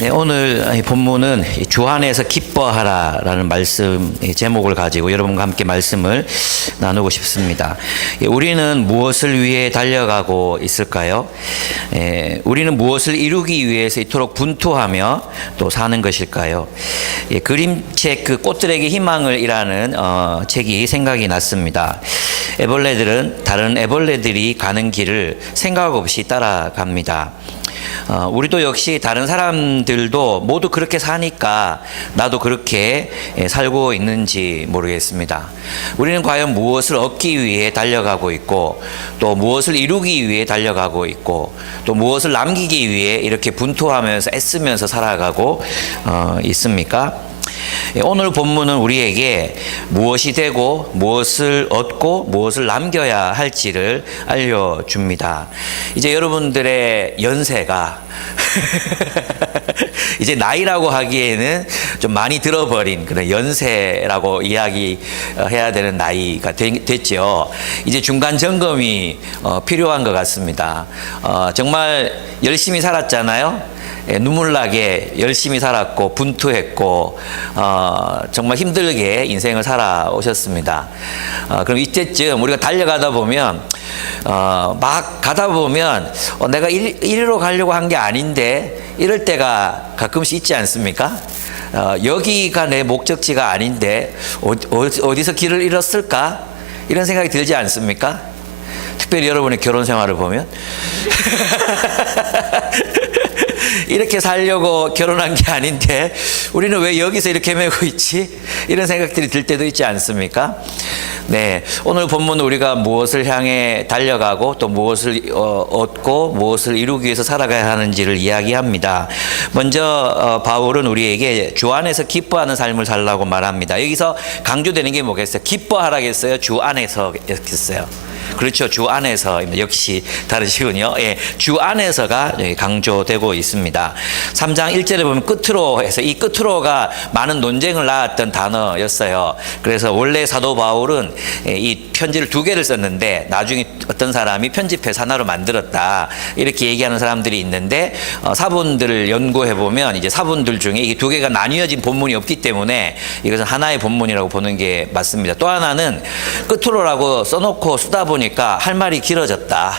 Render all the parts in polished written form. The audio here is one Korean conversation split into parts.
네, 오늘 본문은 주 안에서 기뻐하라라는 말씀 제목을 가지고 여러분과 함께 말씀을 나누고 싶습니다. 우리는 무엇을 위해 달려가고 있을까요? 우리는 무엇을 이루기 위해서 이토록 분투하며 또 사는 것일까요? 그림책 그 꽃들에게 희망을 이라는 책이 생각이 났습니다. 애벌레들은 다른 애벌레들이 가는 길을 생각 없이 따라갑니다. 우리도 역시 다른 사람들도 모두 그렇게 사니까 나도 그렇게 살고 있는지 모르겠습니다. 우리는 과연 무엇을 얻기 위해 달려가고 있고 또 무엇을 이루기 위해 달려가고 있고 또 무엇을 남기기 위해 이렇게 분투하면서 애쓰면서 살아가고 있습니까? 오늘 본문은 우리에게 무엇이 되고 무엇을 얻고 무엇을 남겨야 할지를 알려줍니다. 이제 여러분들의 연세가 이제 나이라고 하기에는 좀 많이 들어버린 그런 연세라고 이야기해야 되는 나이가 됐죠. 이제 중간 점검이 필요한 것 같습니다. 정말 열심히 살았잖아요. 눈물나게 열심히 살았고 분투했고 정말 힘들게 인생을 살아오셨습니다. 그럼 이때쯤 우리가 달려가다 보면 막 가다 보면 내가 이리로 가려고 한 게 아닌데 이럴 때가 가끔씩 있지 않습니까? 여기가 내 목적지가 아닌데 어디서 길을 잃었을까? 이런 생각이 들지 않습니까? 특별히 여러분의 결혼 생활을 보면 이렇게 살려고 결혼한 게 아닌데 우리는 왜 여기서 이렇게 헤매고 있지? 이런 생각들이 들 때도 있지 않습니까? 네, 오늘 본문은 우리가 무엇을 향해 달려가고 또 무엇을 얻고 무엇을 이루기 위해서 살아가야 하는지를 이야기합니다. 먼저 바울은 우리에게 주 안에서 기뻐하는 삶을 살라고 말합니다. 여기서 강조되는 게 뭐겠어요? 기뻐하라겠어요? 주 안에서겠어요? 그렇죠. 주 안에서 역시 다르시군요. 예, 주 안에서가 강조되고 있습니다. 3장 1절에 보면 끝으로 해서 이 끝으로가 많은 논쟁을 낳았던 단어였어요. 그래서 원래 사도 바울은 이 편지를 2개를 썼는데 나중에 어떤 사람이 편집해서 하나로 만들었다 이렇게 얘기하는 사람들이 있는데 사본들을 연구해 보면 이제 사본들 중에 이 2개가 나뉘어진 본문이 없기 때문에 이것은 하나의 본문이라고 보는 게 맞습니다. 또 하나는 끝으로라고 써놓고 쓰다 보니까 할 말이 길어졌다.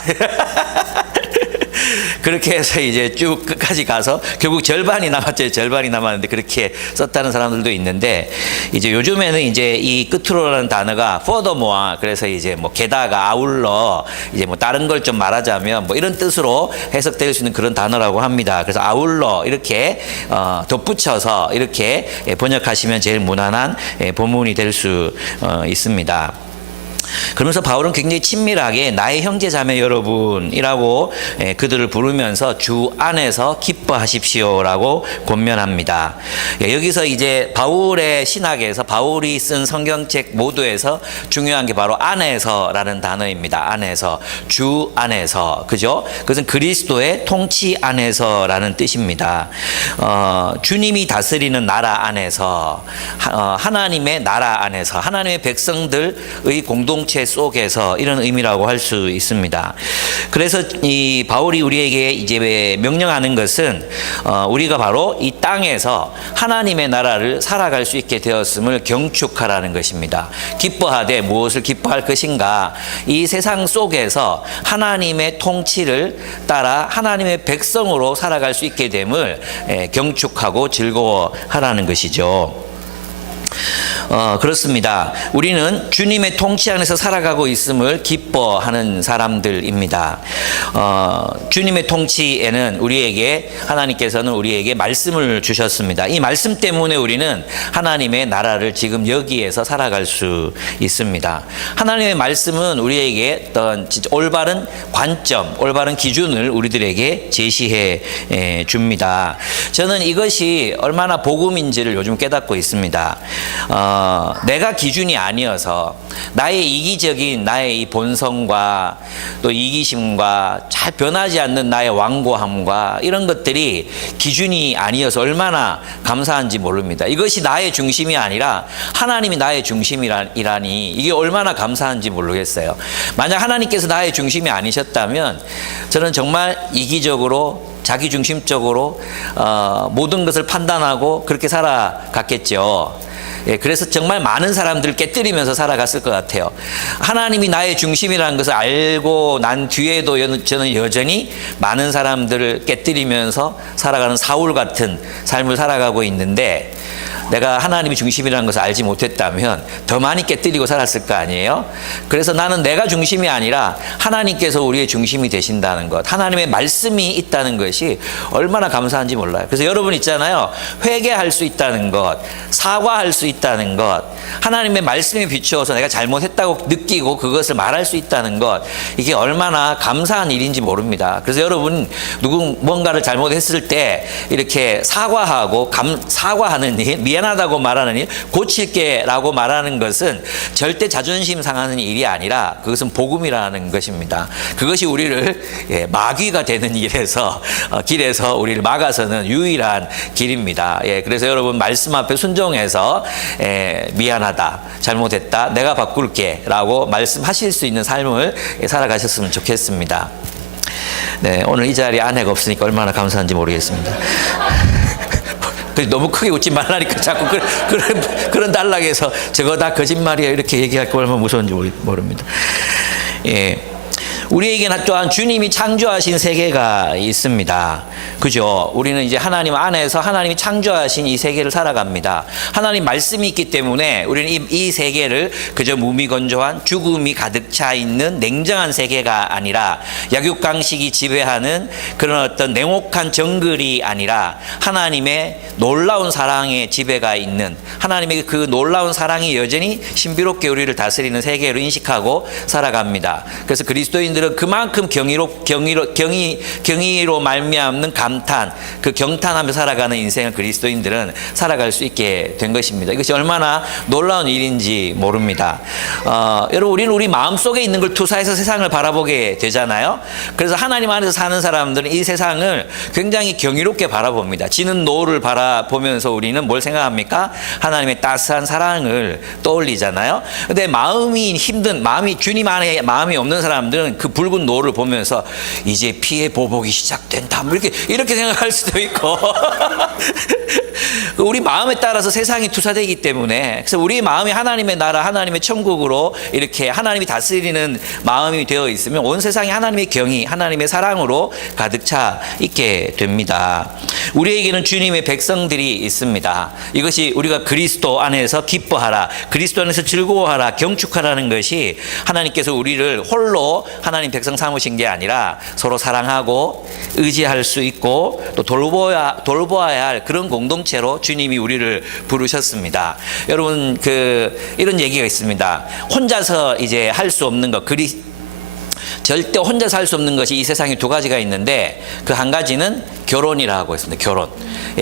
그렇게 해서 이제 쭉 끝까지 가서 결국 절반이 남았죠. 절반이 남았는데 그렇게 썼다는 사람들도 있는데 이제 요즘에는 이제 이 끝으로라는 단어가 furthermore 그래서 이제 뭐 게다가 아울러 이제 뭐 다른 걸 좀 말하자면 뭐 이런 뜻으로 해석될 수 있는 그런 단어라고 합니다. 그래서 아울러 이렇게 덧붙여서 이렇게 번역하시면 제일 무난한 본문이 될 수 있습니다. 그러면서 바울은 굉장히 친밀하게 나의 형제 자매 여러분이라고 그들을 부르면서 주 안에서 기뻐하십시오라고 권면합니다. 여기서 이제 바울의 신학에서 바울이 쓴 성경책 모두에서 중요한 게 바로 안에서라는 단어입니다. 안에서, 주 안에서, 그죠? 그것은 그리스도의 통치 안에서라는 뜻입니다. 주님이 다스리는 나라 안에서, 하나님의 나라 안에서, 하나님의 백성들의 공동체 속에서 이런 의미라고 할 수 있습니다. 그래서 이 바울이 우리에게 이제 명령하는 것은 우리가 바로 이 땅에서 하나님의 나라를 살아갈 수 있게 되었음을 경축하라는 것입니다. 기뻐하되 무엇을 기뻐할 것인가? 이 세상 속에서 하나님의 통치를 따라 하나님의 백성으로 살아갈 수 있게 됨을 경축하고 즐거워하라는 것이죠. 그렇습니다. 우리는 주님의 통치 안에서 살아가고 있음을 기뻐하는 사람들입니다. 주님의 통치에는 하나님께서는 우리에게 말씀을 주셨습니다. 이 말씀 때문에 우리는 하나님의 나라를 지금 여기에서 살아갈 수 있습니다. 하나님의 말씀은 우리에게 어떤 진짜 올바른 관점, 올바른 기준을 우리들에게 제시해 줍니다. 저는 이것이 얼마나 복음인지를 요즘 깨닫고 있습니다. 내가 기준이 아니어서 나의 이기적인 나의 이 본성과 또 이기심과 잘 변하지 않는 나의 완고함과 이런 것들이 기준이 아니어서 얼마나 감사한지 모릅니다. 이것이 나의 중심이 아니라 하나님이 나의 중심이라니 이게 얼마나 감사한지 모르겠어요. 만약 하나님께서 나의 중심이 아니셨다면 저는 정말 이기적으로 자기중심적으로 모든 것을 판단하고 그렇게 살아갔겠죠. 예, 그래서 정말 많은 사람들을 깨뜨리면서 살아갔을 것 같아요. 하나님이 나의 중심이라는 것을 알고 난 뒤에도 저는 여전히 많은 사람들을 깨뜨리면서 살아가는 사울 같은 삶을 살아가고 있는데, 내가 하나님이 중심이라는 것을 알지 못했다면 더 많이 깨뜨리고 살았을 거 아니에요? 그래서 나는 내가 중심이 아니라 하나님께서 우리의 중심이 되신다는 것, 하나님의 말씀이 있다는 것이 얼마나 감사한지 몰라요. 그래서 여러분 있잖아요. 회개할 수 있다는 것, 사과할 수 있다는 것, 하나님의 말씀에 비추어서 내가 잘못했다고 느끼고 그것을 말할 수 있다는 것, 이게 얼마나 감사한 일인지 모릅니다. 그래서 여러분 뭔가를 잘못했을 때 이렇게 사과하고 사과하는 일, 미안하다고 말하는 일, 고칠게 라고 말하는 것은 절대 자존심 상하는 일이 아니라 그것은 복음이라는 것입니다. 그것이 우리를 마귀가 되는 길에서 우리를 막아서는 유일한 길입니다. 그래서 여러분 말씀 앞에 순종해서 미안하다, 잘못했다, 내가 바꿀게 라고 말씀하실 수 있는 삶을 살아가셨으면 좋겠습니다. 네, 오늘 이 자리에 아내가 없으니까 얼마나 감사한지 모르겠습니다. 너무 크게 웃지 말라니까 자꾸 그런 단락에서 저거 다 거짓말이야 이렇게 얘기할 거 얼마나 무서운지 모릅니다. 예. 우리에게는 또한 주님이 창조하신 세계가 있습니다. 그죠? 우리는 이제 하나님 안에서 하나님이 창조하신 이 세계를 살아갑니다. 하나님 말씀이 있기 때문에 우리는 이 세계를 그저 무미건조한 죽음이 가득 차 있는 냉정한 세계가 아니라 약육강식이 지배하는 그런 어떤 냉혹한 정글이 아니라 하나님의 놀라운 사랑의 지배가 있는, 하나님의 그 놀라운 사랑이 여전히 신비롭게 우리를 다스리는 세계로 인식하고 살아갑니다. 그래서 그리스도인들은 그만큼 경의로 말미암는 감탄, 그 경탄하며 살아가는 인생을 그리스도인들은 살아갈 수 있게 된 것입니다. 이것이 얼마나 놀라운 일인지 모릅니다. 여러분, 우리는 우리 마음속에 있는 걸 투사해서 세상을 바라보게 되잖아요. 그래서 하나님 안에서 사는 사람들은 이 세상을 굉장히 경이롭게 바라봅니다. 지는 노을을 바라보면서 우리는 뭘 생각합니까? 하나님의 따스한 사랑을 떠올리잖아요. 근데 주님 안에 마음이 없는 사람들은 그 붉은 노을을 보면서 이제 피의 보복이 시작된다, 이렇게 생각할 수도 있고 우리 마음에 따라서 세상이 투사되기 때문에, 그래서 우리 마음이 하나님의 나라, 하나님의 천국으로 이렇게 하나님이 다스리는 마음이 되어 있으면 온 세상이 하나님의 경의, 하나님의 사랑으로 가득 차 있게 됩니다. 우리에게는 주님의 백성들이 있습니다. 이것이 우리가 그리스도 안에서 기뻐하라, 그리스도 안에서 즐거워하라, 경축하라는 것이 하나님께서 우리를 홀로 하나님 백성 삼으신 게 아니라 서로 사랑하고 의지할 수 있고 또 돌보아야 할 그런 공동체로 주님이 우리를 부르셨습니다. 여러분, 이런 얘기가 있습니다. 혼자서 이제 할 수 없는 것, 절대 혼자서 할 수 없는 것이 이 세상에 두 가지가 있는데, 그 한 가지는 결혼이라고 했습니다.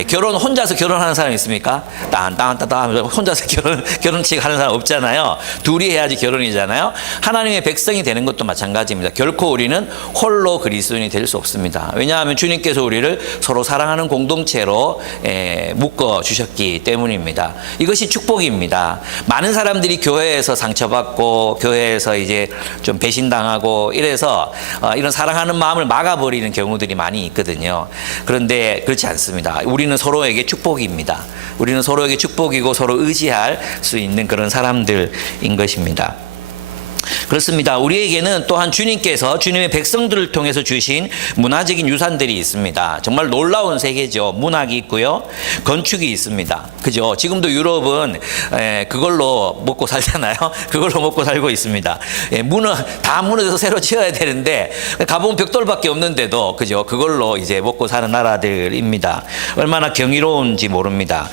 결혼 혼자서 결혼하는 사람이 있습니까? 딴딴딴딴 혼자서 결혼식 하는 사람 없잖아요. 둘이 해야지 결혼이잖아요. 하나님의 백성이 되는 것도 마찬가지입니다. 결코 우리는 홀로 그리스도인이 될 수 없습니다. 왜냐하면 주님께서 우리를 서로 사랑하는 공동체로 묶어 주셨기 때문입니다. 이것이 축복입니다. 많은 사람들이 교회에서 상처받고 교회에서 이제 좀 배신당하고 이래서 이런 사랑하는 마음을 막아버리는 경우들이 많이 있거든요. 그런데 그렇지 않습니다. 우리는 서로에게 축복입니다. 우리는 서로에게 축복이고 서로 의지할 수 있는 그런 사람들인 것입니다. 그렇습니다. 우리에게는 또한 주님께서 주님의 백성들을 통해서 주신 문화적인 유산들이 있습니다. 정말 놀라운 세계죠. 문학이 있고요, 건축이 있습니다. 그죠? 지금도 유럽은 그걸로 먹고 살잖아요. 그걸로 먹고 살고 있습니다. 다 무너져서 새로 지어야 되는데 가보면 벽돌밖에 없는데도, 그죠? 그걸로 이제 먹고 사는 나라들입니다. 얼마나 경이로운지 모릅니다.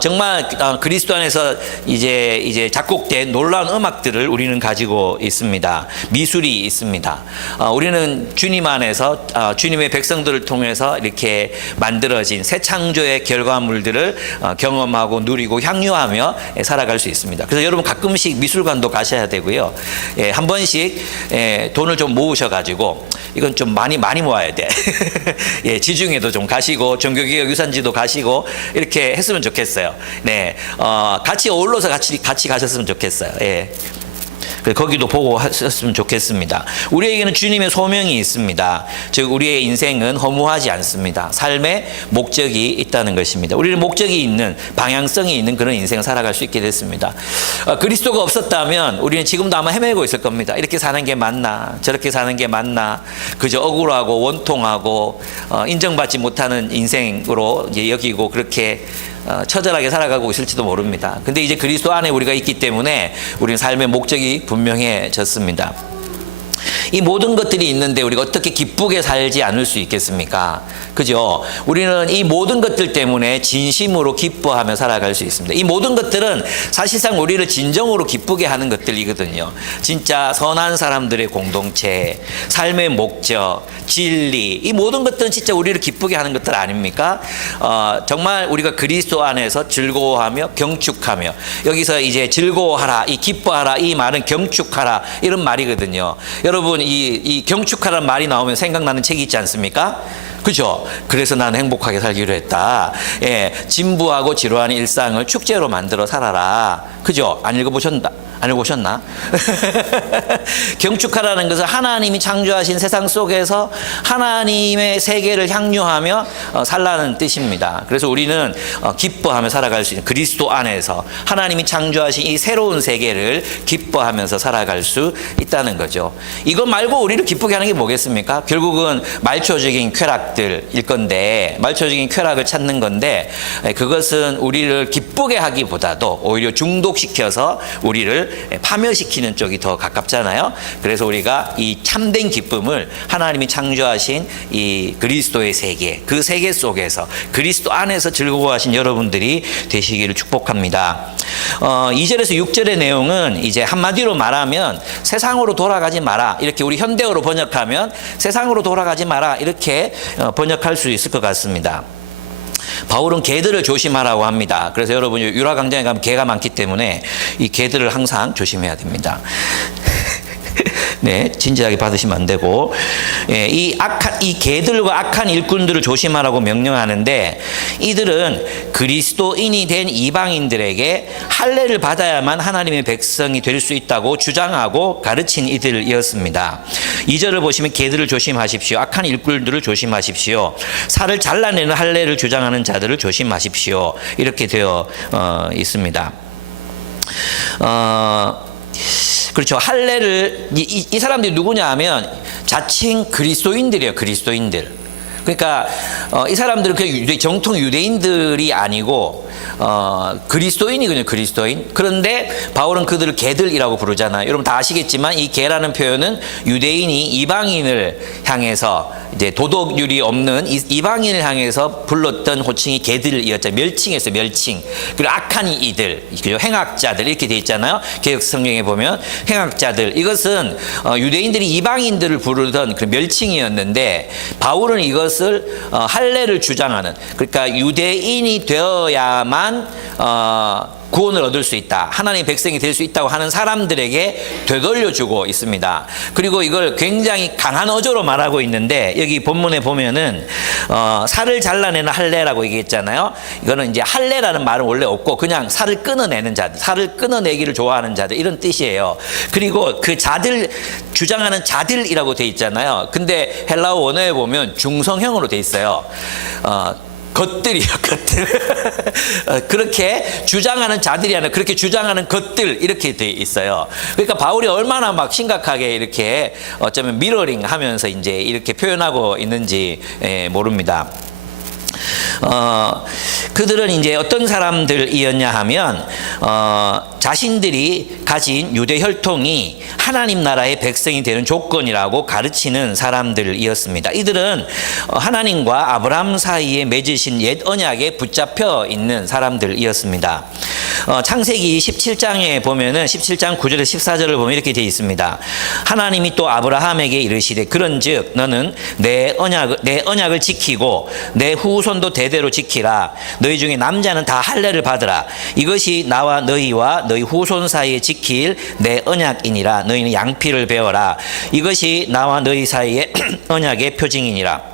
정말 그리스도 안에서 이제 작곡된 놀라운 음악들을 우리는 가지고 것들도 있습니다. 미술이 있습니다. 우리는 주님 안에서 주님의 백성들을 통해서 이렇게 만들어진 새 창조의 결과물들을 경험하고 누리고 향유하며 살아갈 수 있습니다. 그래서 여러분 가끔씩 미술관도 가셔야 되고요. 한 번씩 돈을 좀 모으셔가지고 이건 좀 많이 모아야 돼. 지중해도 좀 가시고 종교개혁 유산지도 가시고 이렇게 했으면 좋겠어요. 네, 같이 어울러서 같이 가셨으면 좋겠어요. 예. 거기도 보고 하셨으면 좋겠습니다. 우리에게는 주님의 소명이 있습니다. 즉 우리의 인생은 허무하지 않습니다. 삶의 목적이 있다는 것입니다. 우리는 목적이 있는 방향성이 있는 그런 인생을 살아갈 수 있게 됐습니다. 그리스도가 없었다면 우리는 지금도 아마 헤매고 있을 겁니다. 이렇게 사는 게 맞나 저렇게 사는 게 맞나 그저 억울하고 원통하고 인정받지 못하는 인생으로 이제 여기고 그렇게 처절하게 살아가고 있을지도 모릅니다. 근데 이제 그리스도 안에 우리가 있기 때문에 우리는 삶의 목적이 분명해졌습니다. 이 모든 것들이 있는데 우리가 어떻게 기쁘게 살지 않을 수 있겠습니까? 그죠? 우리는 이 모든 것들 때문에 진심으로 기뻐하며 살아갈 수 있습니다. 이 모든 것들은 사실상 우리를 진정으로 기쁘게 하는 것들이거든요. 진짜 선한 사람들의 공동체, 삶의 목적, 진리, 이 모든 것들은 진짜 우리를 기쁘게 하는 것들 아닙니까? 정말 우리가 그리스도 안에서 즐거워하며 경축하며, 여기서 이제 즐거워하라, 이 기뻐하라, 이 말은 경축하라, 이런 말이거든요. 여러분, 이 경축하라는 말이 나오면 생각나는 책이 있지 않습니까? 그죠? 그래서 나는 행복하게 살기로 했다. 예, 진부하고 지루한 일상을 축제로 만들어 살아라. 그죠? 안 읽어보셨나? 경축하라는 것은 하나님이 창조하신 세상 속에서 하나님의 세계를 향유하며 살라는 뜻입니다. 그래서 우리는 기뻐하며 살아갈 수 있는 그리스도 안에서 하나님이 창조하신 이 새로운 세계를 기뻐하면서 살아갈 수 있다는 거죠. 이것 말고 우리를 기쁘게 하는 게 뭐겠습니까? 결국은 말초적인 쾌락들일 건데, 말초적인 쾌락을 찾는 건데, 그것은 우리를 기쁘게 하기보다도 오히려 중독시켜서 우리를 파멸시키는 쪽이 더 가깝잖아요. 그래서 우리가 이 참된 기쁨을 하나님이 창조하신 이 그리스도의 세계, 그 세계 속에서 그리스도 안에서 즐거워하신 여러분들이 되시기를 축복합니다. 2절에서 6절의 내용은 이제 한마디로 말하면 세상으로 돌아가지 마라, 이렇게 우리 현대어로 번역하면 세상으로 돌아가지 마라, 이렇게 번역할 수 있을 것 같습니다. 바울은 개들을 조심하라고 합니다. 그래서 여러분 유라강장에 가면 개가 많기 때문에 이 개들을 항상 조심해야 됩니다. 네, 진지하게 받으시면 안 되고, 예, 이 개들과 악한 일꾼들을 조심하라고 명령하는데, 이들은 그리스도인이 된 이방인들에게 할례를 받아야만 하나님의 백성이 될 수 있다고 주장하고 가르친 이들이었습니다. 2절을 보시면 개들을 조심하십시오. 악한 일꾼들을 조심하십시오. 살을 잘라내는 할례를 주장하는 자들을 조심하십시오. 이렇게 되어 있습니다. 그렇죠. 할례를 이 사람들이 누구냐 하면 자칭 그리스도인들이에요. 그리스도인들. 그러니까 이 사람들은 그 정통 유대인들이 아니고 그리스도인이거든요. 그리스도인. 그런데 바울은 그들을 개들이라고 부르잖아요. 여러분 다 아시겠지만 이 개라는 표현은 유대인이 이방인을 향해서 이제 도덕률이 없는 이방인을 향해서 불렀던 호칭이 개들이었죠. 멸칭했어요. 멸칭. 그리고 악한 이들, 그리고 행악자들 이렇게 돼 있잖아요. 개역 성경에 보면 행악자들, 이것은 유대인들이 이방인들을 부르던 그 멸칭이었는데, 바울은 이것을 할례를 주장하는, 그러니까 유대인이 되어야만 구원을 얻을 수 있다, 하나님의 백성이 될 수 있다고 하는 사람들에게 되돌려주고 있습니다. 그리고 이걸 굉장히 강한 어조로 말하고 있는데, 여기 본문에 보면은 살을 잘라내는 할례라고 얘기했잖아요. 이거는 이제 할례라는 말은 원래 없고 그냥 살을 끊어내는 자들, 살을 끊어내기를 좋아하는 자들, 이런 뜻이에요. 그리고 그 자들, 주장하는 자들이라고 돼 있잖아요. 근데 헬라어 원어에 보면 중성형으로 돼 있어요. 것들이요, 것들. 그렇게 주장하는 자들이 아니라 그렇게 주장하는 것들, 이렇게 돼 있어요. 그러니까 바울이 얼마나 막 심각하게 이렇게 어쩌면 미러링 하면서 이제 이렇게 표현하고 있는지 모릅니다. 그들은 이제 어떤 사람들이었냐 하면 자신들이 가진 유대 혈통이 하나님 나라의 백성이 되는 조건이라고 가르치는 사람들이었습니다. 이들은 하나님과 아브라함 사이에 맺으신 옛 언약에 붙잡혀 있는 사람들이었습니다. 창세기 17장에 보면은 17장 9절에서 14절을 보면 이렇게 되어 있습니다. 하나님이 또 아브라함에게 이르시되 그런즉 너는 내 언약을 지키고 내 후손도 대대로 지키라. 너희 중에 남자는 다 할례를 받으라. 이것이 나와 너희와 너희 후손 사이에 지킬 내 언약이니라. 너희는 양피를 베어라. 이것이 나와 너희 사이에 언약의 표징이니라.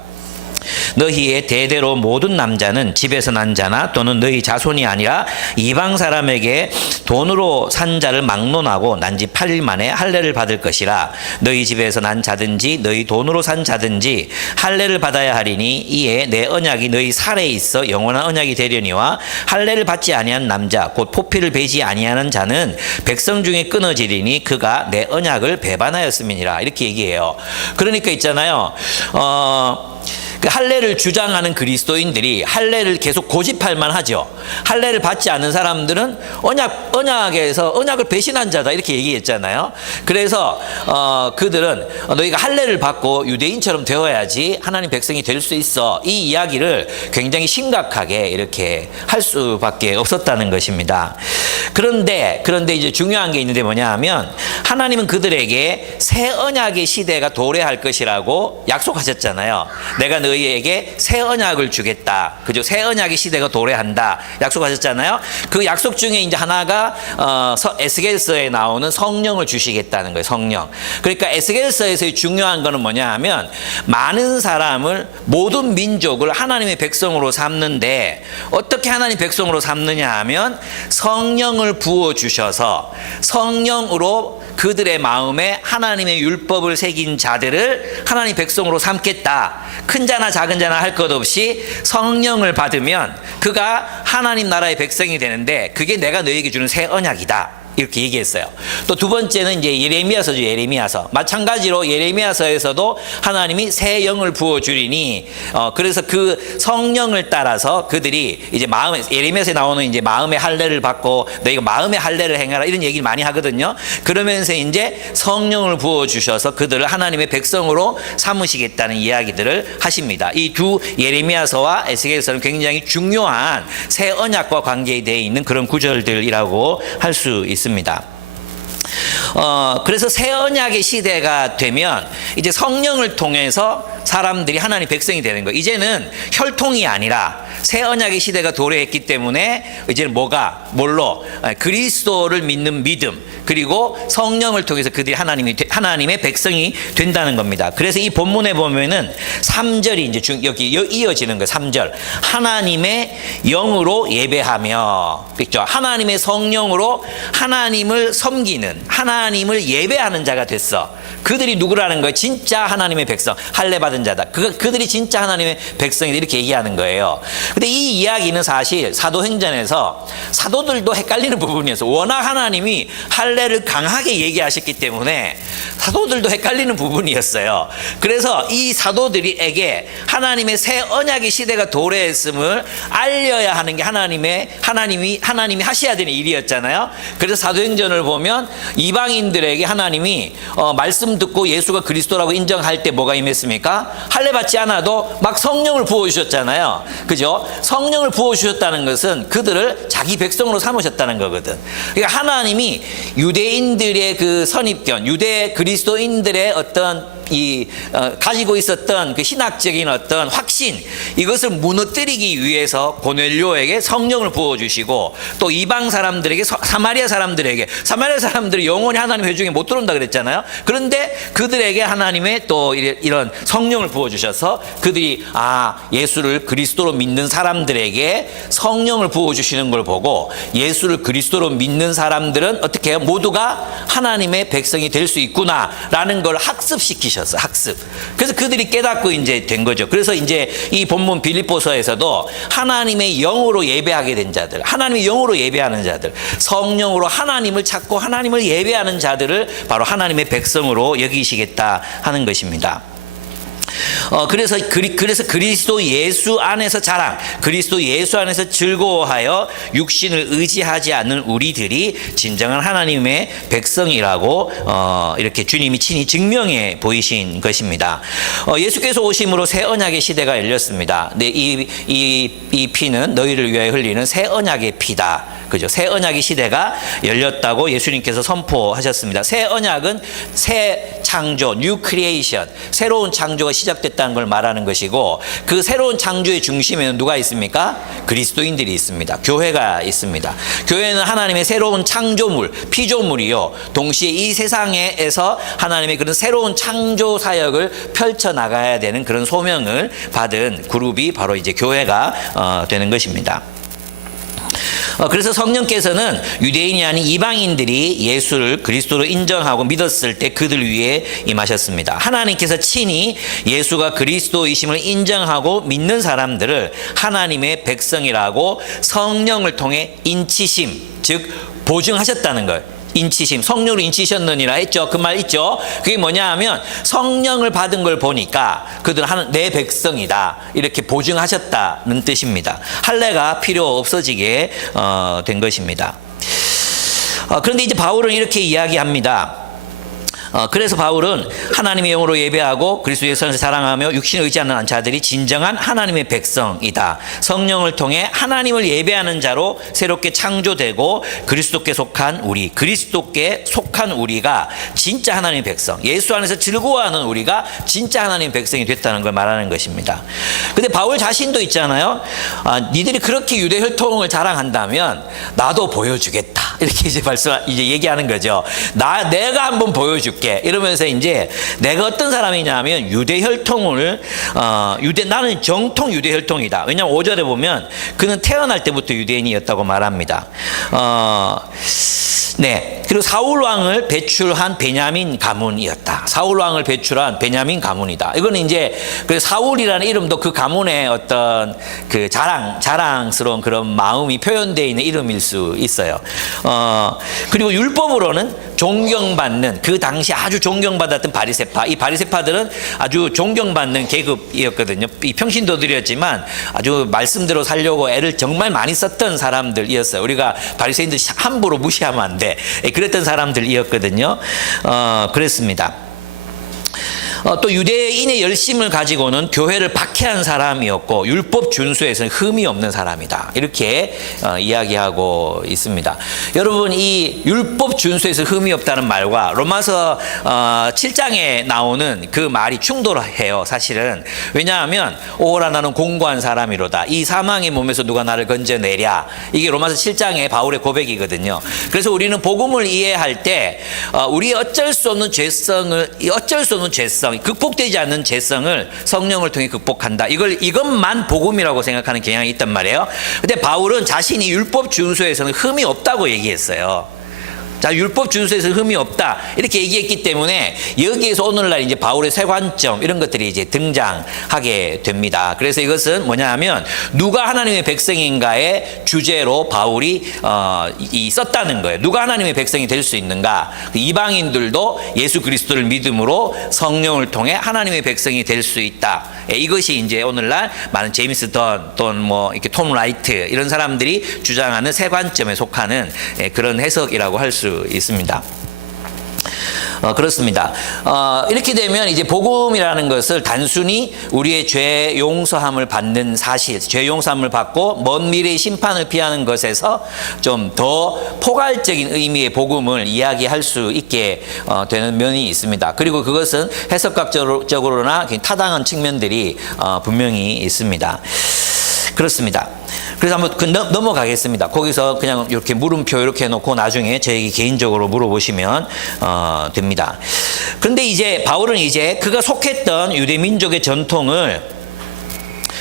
너희의 대대로 모든 남자는 집에서 난 자나 또는 너희 자손이 아니라 이방 사람에게 돈으로 산 자를 막론하고 난 지 8일 만에 할례를 받을 것이라. 너희 집에서 난 자든지 너희 돈으로 산 자든지 할례를 받아야 하리니 이에 내 언약이 너희 살에 있어 영원한 언약이 되려니와 할례를 받지 아니한 남자 곧 포피를 베지 아니하는 자는 백성 중에 끊어지리니 그가 내 언약을 배반하였음이니라. 이렇게 얘기해요. 그러니까 있잖아요. 그 할례를 주장하는 그리스도인들이 할례를 계속 고집할 만하죠. 할례를 받지 않는 사람들은 언약에서 언약을 배신한 자다 이렇게 얘기했잖아요. 그래서 그들은 너희가 할례를 받고 유대인처럼 되어야지 하나님 백성이 될 수 있어, 이 이야기를 굉장히 심각하게 이렇게 할 수밖에 없었다는 것입니다. 그런데 이제 중요한 게 있는데 뭐냐 하면 하나님은 그들에게 새 언약의 시대가 도래할 것이라고 약속하셨잖아요. 내가 너희에게 새 언약을 주겠다. 그죠? 새 언약의 시대가 도래한다. 약속하셨잖아요. 그 약속 중에 이제 하나가 에스겔서에 나오는 성령을 주시겠다는 거예요. 성령. 그러니까 에스겔서에서의 중요한 거는 뭐냐 하면 많은 사람을, 모든 민족을 하나님의 백성으로 삼는데 어떻게 하나님 백성으로 삼느냐 하면 성령을 부어 주셔서 성령으로 그들의 마음에 하나님의 율법을 새긴 자들을 하나님 백성으로 삼겠다. 큰 자나 작은 자나 할 것 없이 성령을 받으면 그가 하나님 나라의 백성이 되는데 그게 내가 너에게 주는 새 언약이다. 이렇게 얘기했어요. 또 두 번째는 이제 예레미야서죠. 예레미야서. 마찬가지로 예레미야서에서도 하나님이 새 영을 부어주리니, 그래서 그 성령을 따라서 그들이 이제 마음에, 예레미야서에 나오는 이제 마음의 할례를 받고 너희가 마음의 할례를 행하라 이런 얘기를 많이 하거든요. 그러면서 이제 성령을 부어주셔서 그들을 하나님의 백성으로 삼으시겠다는 이야기들을 하십니다. 이 두 예레미야서와 에스겔서는 굉장히 중요한 새 언약과 관계되어 있는 그런 구절들이라고 할 수 있습니다. 그래서 새 언약의 시대가 되면 이제 성령을 통해서 사람들이 하나님 백성이 되는 거예요. 이제는 혈통이 아니라 새 언약의 시대가 도래했기 때문에 이제는 뭘로? 그리스도를 믿는 믿음, 그리고 성령을 통해서 그들이 하나님의 백성이 된다는 겁니다. 그래서 이 본문에 보면은 3절이 이제 여기 이어지는 거예요. 3절. 하나님의 영으로 예배하며, 그렇죠? 하나님의 성령으로 하나님을 섬기는, 하나님을 예배하는 자가 됐어. 그들이 누구라는 거예요? 진짜 하나님의 백성, 할례 받은 자다. 그들이 진짜 하나님의 백성이다. 이렇게 얘기하는 거예요. 근데 이 이야기는 사실 사도행전에서 사도들도 헷갈리는 부분이었어요. 워낙 하나님이 할례를 강하게 얘기하셨기 때문에 사도들도 헷갈리는 부분이었어요. 그래서 이 사도들에게 하나님의 새 언약의 시대가 도래했음을 알려야 하는 게 하나님이 하셔야 되는 일이었잖아요. 그래서 사도행전을 보면 이방인들에게 하나님이 말씀 듣고 예수가 그리스도라고 인정할 때 뭐가 임했습니까? 할례 받지 않아도 막 성령을 부어주셨잖아요. 그죠? 성령을 부어주셨다는 것은 그들을 자기 백성으로 삼으셨다는 거거든. 그러니까 하나님이 유대인들의 그 선입견, 유대 그리스도인들의 어떤 가지고 있었던 그 신학적인 어떤 확신, 이것을 무너뜨리기 위해서 고넬료에게 성령을 부어주시고, 또 이방 사람들에게, 사마리아 사람들이 영원히 하나님 회중에 못 들어온다 그랬잖아요. 그런데 그들에게 하나님의 또 이런 성령을 부어주셔서 그들이 예수를 그리스도로 믿는 사람들에게 성령을 부어주시는 걸 보고, 예수를 그리스도로 믿는 사람들은 어떻게 해요? 모두가 하나님의 백성이 될 수 있구나라는 걸 학습시키셨어요. 학습. 그래서 그들이 깨닫고 이제 된 거죠. 그래서 이제 이 본문 빌립보서에서도 하나님의 영으로 예배하게 된 자들, 하나님의 영으로 예배하는 자들, 성령으로 하나님을 찾고 하나님을 예배하는 자들을 바로 하나님의 백성으로 여기시겠다 하는 것입니다. 그래서 그리스도 예수 안에서 자랑, 그리스도 예수 안에서 즐거워하여 육신을 의지하지 않는 우리들이 진정한 하나님의 백성이라고 이렇게 주님이 친히 증명해 보이신 것입니다. 예수께서 오심으로 새 언약의 시대가 열렸습니다. 네, 이 피는 너희를 위하여 흘리는 새 언약의 피다. 그죠? 새 언약의 시대가 열렸다고 예수님께서 선포하셨습니다. 새 언약은 새 창조, new creation, 새로운 창조가 시작됐다는 걸 말하는 것이고, 그 새로운 창조의 중심에는 누가 있습니까? 그리스도인들이 있습니다. 교회가 있습니다. 교회는 하나님의 새로운 창조물, 피조물이요, 동시에 이 세상에서 하나님의 그런 새로운 창조 사역을 펼쳐나가야 되는 그런 소명을 받은 그룹이 바로 이제 교회가 되는 것입니다. 그래서 성령께서는 유대인이 아닌 이방인들이 예수를 그리스도로 인정하고 믿었을 때 그들 위에 임하셨습니다. 하나님께서 친히 예수가 그리스도이심을 인정하고 믿는 사람들을 하나님의 백성이라고 성령을 통해 인치심, 즉 보증하셨다는 걸. 인치심, 성령으로 인치셨느니라 했죠. 그 말 있죠. 그게 뭐냐 하면 성령을 받은 걸 보니까 그들은 내 백성이다, 이렇게 보증하셨다는 뜻입니다. 할례가 필요 없어지게 된 것입니다. 그런데 이제 바울은 이렇게 이야기합니다. 그래서 바울은 하나님의 영으로 예배하고 그리스도 예수 안에서 자랑하며 육신을 의지하는 자들이 진정한 하나님의 백성이다. 성령을 통해 하나님을 예배하는 자로 새롭게 창조되고 그리스도께 속한 우리가 진짜 하나님의 백성, 예수 안에서 즐거워하는 우리가 진짜 하나님의 백성이 됐다는 걸 말하는 것입니다. 근데 바울 자신도 있잖아요. 니들이 그렇게 유대 혈통을 자랑한다면 나도 보여주겠다, 이렇게 이제 얘기하는 거죠. 내가 한번 보여줄게. 이러면서 이제 내가 어떤 사람이냐면 유대 혈통을 나는 정통 유대 혈통이다. 왜냐하면 5절에 보면 그는 태어날 때부터 유대인이었다고 말합니다. 네. 그리고 사울 왕을 배출한 베냐민 가문이었다. 사울 왕을 배출한 베냐민 가문이다. 이거는 이제 그 사울이라는 이름도 그 가문의 어떤 그 자랑스러운 그런 마음이 표현되어 있는 이름일 수 있어요. 그리고 율법으로는 존경받는, 그 당시 아주 존경받았던 바리새파, 이 바리새파들은 아주 존경받는 계급이었거든요. 이 평신도들이었지만 아주 말씀대로 살려고 애를 정말 많이 썼던 사람들이었어요. 우리가 바리새인들 함부로 무시하면 안 돼. 그랬던 사람들이었거든요. 그랬습니다. 또 유대인의 열심을 가지고는 교회를 박해한 사람이었고 율법 준수에서는 흠이 없는 사람이다, 이렇게 이야기하고 있습니다. 여러분, 이 율법 준수에서 흠이 없다는 말과 로마서 7장에 나오는 그 말이 충돌해요, 사실은. 왜냐하면 오호라 나는 공고한 사람이로다, 이 사망의 몸에서 누가 나를 건져내랴, 이게 로마서 7장의 바울의 고백이거든요. 그래서 우리는 복음을 이해할 때 우리의 어쩔 수 없는 죄성, 극복되지 않는 죄성을 성령을 통해 극복한다, 이것만 복음이라고 생각하는 경향이 있단 말이에요. 근데 바울은 자신이 율법 준수에서는 흠이 없다고 얘기했어요. 자, 율법 준수에서 흠이 없다, 이렇게 얘기했기 때문에 여기에서 오늘날 이제 바울의 세 관점, 이런 것들이 이제 등장하게 됩니다. 그래서 이것은 뭐냐 하면 누가 하나님의 백성인가의 주제로 바울이 썼다는 거예요. 누가 하나님의 백성이 될 수 있는가? 이방인들도 예수 그리스도를 믿음으로 성령을 통해 하나님의 백성이 될 수 있다. 이것이 이제 오늘날 많은 제임스 던 또는 뭐 이렇게 톰 라이트 이런 사람들이 주장하는 세 관점에 속하는 그런 해석이라고 할 수 있습니다. 그렇습니다. 이렇게 되면 이제 복음이라는 것을 단순히 우리의 죄 용서함을 받는 사실, 죄 용서함을 받고 먼 미래의 심판을 피하는 것에서 좀 더 포괄적인 의미의 복음을 이야기할 수 있게 되는 면이 있습니다. 그리고 그것은 해석학적으로나 타당한 측면들이 분명히 있습니다. 그렇습니다. 그래서 한번 넘어가겠습니다. 거기서 그냥 이렇게 물음표 이렇게 해놓고 나중에 저에게 개인적으로 물어보시면 됩니다. 그런데 이제 바울은 이제 그가 속했던 유대 민족의 전통을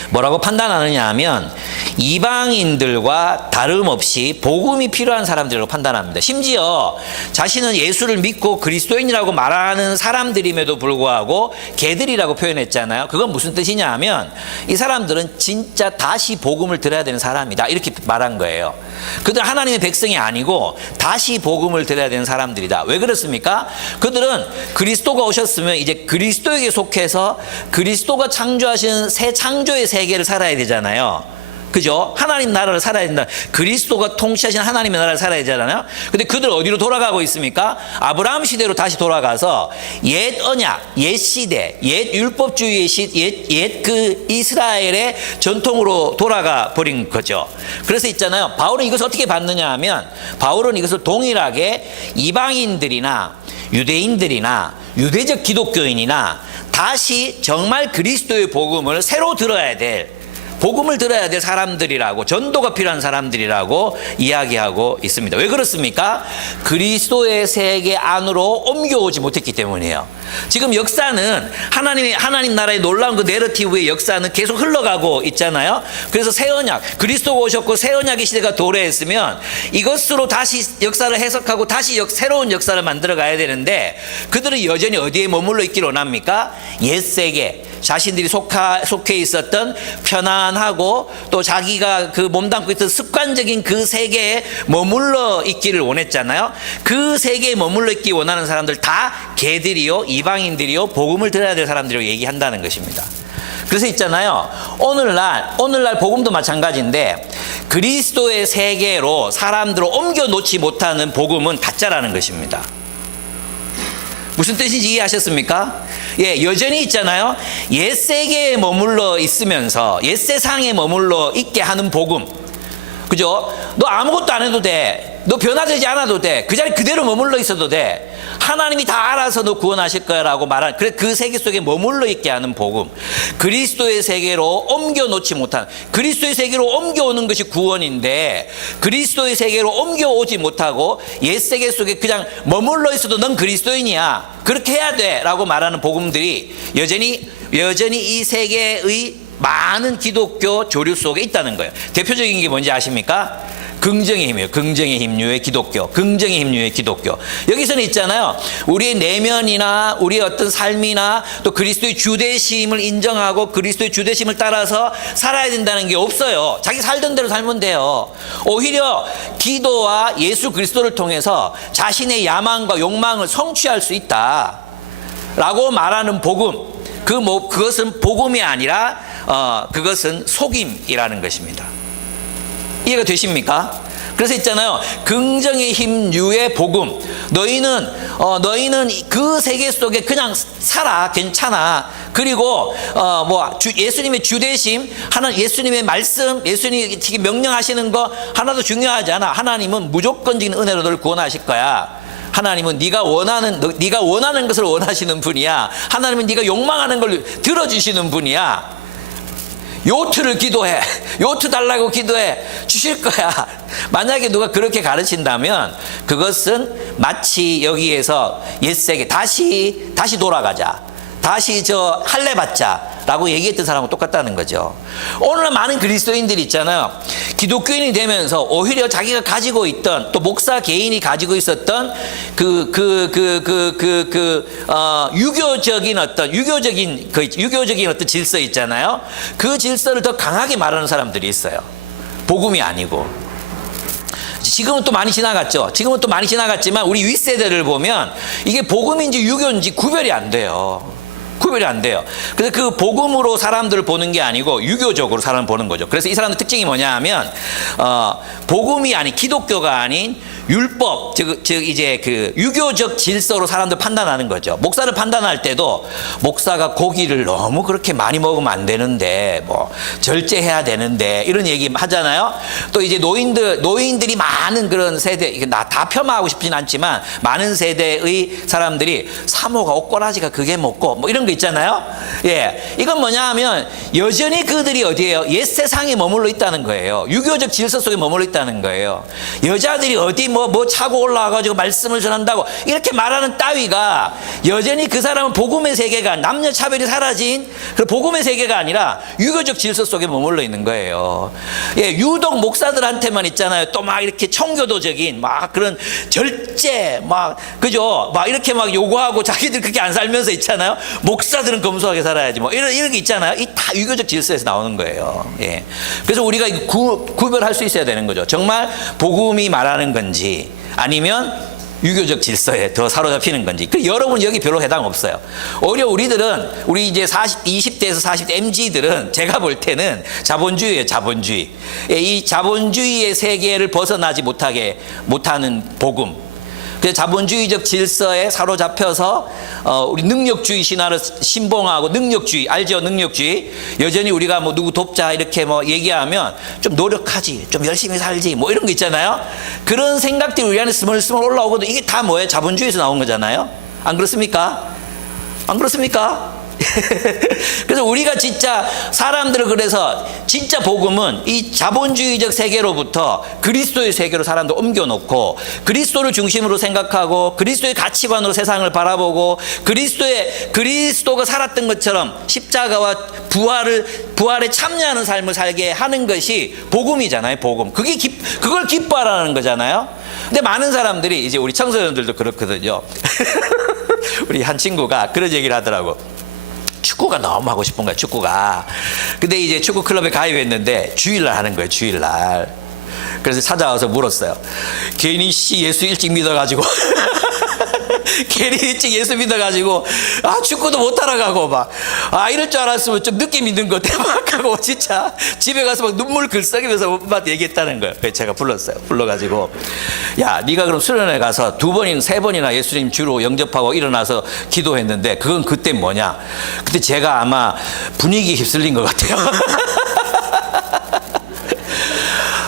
뭐라고 판단하느냐 하면 이방인들과 다름없이 복음이 필요한 사람들이라고 판단합니다. 심지어 자신은 예수를 믿고 그리스도인이라고 말하는 사람들임에도 불구하고 개들이라고 표현했잖아요. 그건 무슨 뜻이냐 하면 이 사람들은 진짜 다시 복음을 들어야 되는 사람이다, 이렇게 말한 거예요. 그들은 하나님의 백성이 아니고 다시 복음을 들어야 되는 사람들이다. 왜 그렇습니까? 그들은 그리스도가 오셨으면 이제 그리스도에게 속해서 그리스도가 창조하신 새 창조의 세계를 살아야 되잖아요. 그죠? 하나님 나라를 살아야 된다. 그리스도가 통치하신 하나님의 나라를 살아야 되잖아요. 근데 그들 어디로 돌아가고 있습니까? 아브라함 시대로 다시 돌아가서 옛 언약, 옛 시대, 옛 율법주의의 옛 그 이스라엘의 전통으로 돌아가 버린 거죠. 그래서 있잖아요. 바울은 이것을 어떻게 받느냐 하면 바울은 이것을 동일하게 이방인들이나 유대인들이나 유대적 기독교인이나 다시 정말 그리스도의 복음을 새로 들어야 될, 복음을 들어야 될 사람들이라고, 전도가 필요한 사람들이라고 이야기하고 있습니다. 왜 그렇습니까? 그리스도의 세계 안으로 옮겨오지 못했기 때문이에요. 지금 역사는 하나님 나라의 놀라운 그 내러티브의 역사는 계속 흘러가고 있잖아요. 그래서 새 언약, 그리스도가 오셨고 새 언약의 시대가 도래했으면 이것으로 다시 역사를 해석하고 다시 새로운 역사를 만들어 가야 되는데 그들은 여전히 어디에 머물러 있기를 원합니까? 옛 세계, 자신들이 속해 있었던 편안하고 또 자기가 그 몸담고 있던 습관적인 그 세계에 머물러 있기를 원했잖아요. 그 세계에 머물러 있기 원하는 사람들 다 개들이요, 이방인들이요, 복음을 들어야 될 사람들이라고 얘기한다는 것입니다. 그래서 있잖아요. 오늘날 복음도 마찬가지인데 그리스도의 세계로 사람들을 옮겨 놓지 못하는 복음은 가짜라는 것입니다. 무슨 뜻인지 이해하셨습니까? 예, 여전히 있잖아요. 옛 세계에 머물러 있으면서 옛 세상에 머물러 있게 하는 복음. 그죠? 너 아무것도 안 해도 돼. 너 변화되지 않아도 돼. 그 자리 그대로 머물러 있어도 돼. 하나님이 다 알아서 너 구원하실 거라고 말하는, 그래, 그 세계 속에 머물러 있게 하는 복음. 그리스도의 세계로 옮겨놓지 못하는, 그리스도의 세계로 옮겨오는 것이 구원인데 그리스도의 세계로 옮겨오지 못하고 옛 세계 속에 그냥 머물러 있어도 넌 그리스도인이야, 그렇게 해야 돼 라고 말하는 복음들이 여전히 이 세계의 많은 기독교 조류 속에 있다는 거예요. 대표적인 게 뭔지 아십니까? 긍정의 힘이에요. 긍정의 힘류의 기독교. 긍정의 힘류의 기독교. 여기서는 있잖아요. 우리의 내면이나 우리의 어떤 삶이나 또 그리스도의 주대심을 인정하고 그리스도의 주대심을 따라서 살아야 된다는 게 없어요. 자기 살던 대로 살면 돼요. 오히려 기도와 예수 그리스도를 통해서 자신의 야망과 욕망을 성취할 수 있다 라고 말하는 복음. 그것은 복음이 아니라 그것은 속임이라는 것입니다. 이해가 되십니까? 그래서 있잖아요. 긍정의 힘류의 복음. 너희는 그 세계 속에 그냥 살아. 괜찮아. 그리고 예수님의 주대심, 예수님의 말씀, 예수님이 명령하시는 거 하나도 중요하지 않아. 하나님은 무조건적인 은혜로 너를 구원하실 거야. 하나님은 네가 원하는 것을 원하시는 분이야. 하나님은 네가 욕망하는 걸 들어주시는 분이야. 요트를 기도해. 요트 달라고 기도해. 주실 거야. 만약에 누가 그렇게 가르친다면 그것은 마치 여기에서 옛세계 다시 돌아가자. 다시 할례 받자라고 얘기했던 사람하고 똑같다는 거죠. 오늘날 많은 그리스도인들이 있잖아요. 기독교인이 되면서 오히려 자기가 가지고 있던, 또 목사 개인이 가지고 있었던 유교적인 어떤 질서 있잖아요. 그 질서를 더 강하게 말하는 사람들이 있어요. 복음이 아니고. 지금은 또 많이 지나갔지만 우리 윗세대를 보면 이게 복음인지 유교인지 구별이 안 돼요. 그래서 그 복음으로 사람들을 보는 게 아니고 유교적으로 사람을 보는 거죠. 그래서 이 사람들 특징이 뭐냐 하면 복음이 아닌, 기독교가 아닌 율법, 즉 이제 그 유교적 질서로 사람들 판단하는 거죠. 목사를 판단할 때도 목사가 고기를 너무 그렇게 많이 먹으면 안 되는데, 뭐 절제해야 되는데, 이런 얘기 하잖아요. 또 이제 노인들이 많은 그런 세대, 다 폄하하고 싶진 않지만 많은 세대의 사람들이 사모가 옷꼬라지가 그게 먹고 뭐 이런 거 있잖아요. 예, 이건 뭐냐 하면 여전히 그들이 어디에요? 옛 세상에 머물러 있다는 거예요. 유교적 질서 속에 머물러 있다는 거예요. 여자들이 어디 뭐 차고 올라와가지고 말씀을 전한다고 이렇게 말하는 따위가 여전히 그 사람은 복음의 세계가, 남녀 차별이 사라진 그 복음의 세계가 아니라 유교적 질서 속에 머물러 있는 거예요. 예, 유독 목사들한테만 있잖아요. 또 막 이렇게 청교도적인 막 그런 절제 막 그죠? 막 이렇게 막 요구하고 자기들 그렇게 안 살면서 있잖아요. 목사들은 검소하게 살아야지 뭐 이런 게 있잖아요. 이 다 유교적 질서에서 나오는 거예요. 예. 그래서 우리가 구별할 수 있어야 되는 거죠. 정말 복음이 말하는 건지 아니면 유교적 질서에 더 사로잡히는 건지. 그 여러분 여기 별로 해당 없어요. 오히려 우리 이제 20대에서 40대 MZ들은 제가 볼 때는 자본주의예요, 자본주의. 예, 이 자본주의의 세계를 벗어나지 못하는 복음. 그래서 자본주의적 질서에 사로잡혀서 우리 능력주의 신화를 신봉하고 능력주의 알죠? 능력주의 여전히 우리가 뭐 누구 돕자 이렇게 뭐 얘기하면 좀 노력하지, 좀 열심히 살지 뭐 이런 거 있잖아요. 그런 생각들이 우리 안에 스멀스멀 올라오거든. 이게 다 뭐예요? 자본주의에서 나온 거잖아요. 안 그렇습니까? 안 그렇습니까? 그래서 우리가 진짜 사람들을 그래서 진짜 복음은 이 자본주의적 세계로부터 그리스도의 세계로 사람들 옮겨놓고 그리스도를 중심으로 생각하고 그리스도의 가치관으로 세상을 바라보고 그리스도가 살았던 것처럼 십자가와 부활에 참여하는 삶을 살게 하는 것이 복음이잖아요. 복음. 그걸 기뻐하라는 거잖아요. 근데 많은 사람들이 이제 우리 청소년들도 그렇거든요. 우리 한 친구가 그런 얘기를 하더라고. 축구가 너무 하고 싶은 거야, 축구가. 근데 이제 축구 클럽에 가입했는데 주일날 하는 거예요, 주일날. 그래서 찾아와서 물었어요. 괜히 예수 일찍 믿어가지고 괜히 일찍 예수 믿어가지고 축구도 못하러 가고 막 이럴 줄 알았으면 좀 늦게 믿는 거 대박하고 진짜 집에 가서 막 눈물 글썽이면서 엄마한테 얘기했다는 거예요. 그래서 제가 불렀어요. 불러가지고 야, 네가 그럼 수련회 가서 2번이나 3번이나 예수님 주로 영접하고 일어나서 기도했는데 그건 그때 뭐냐? 그때 제가 아마 분위기에 휩쓸린 것 같아요.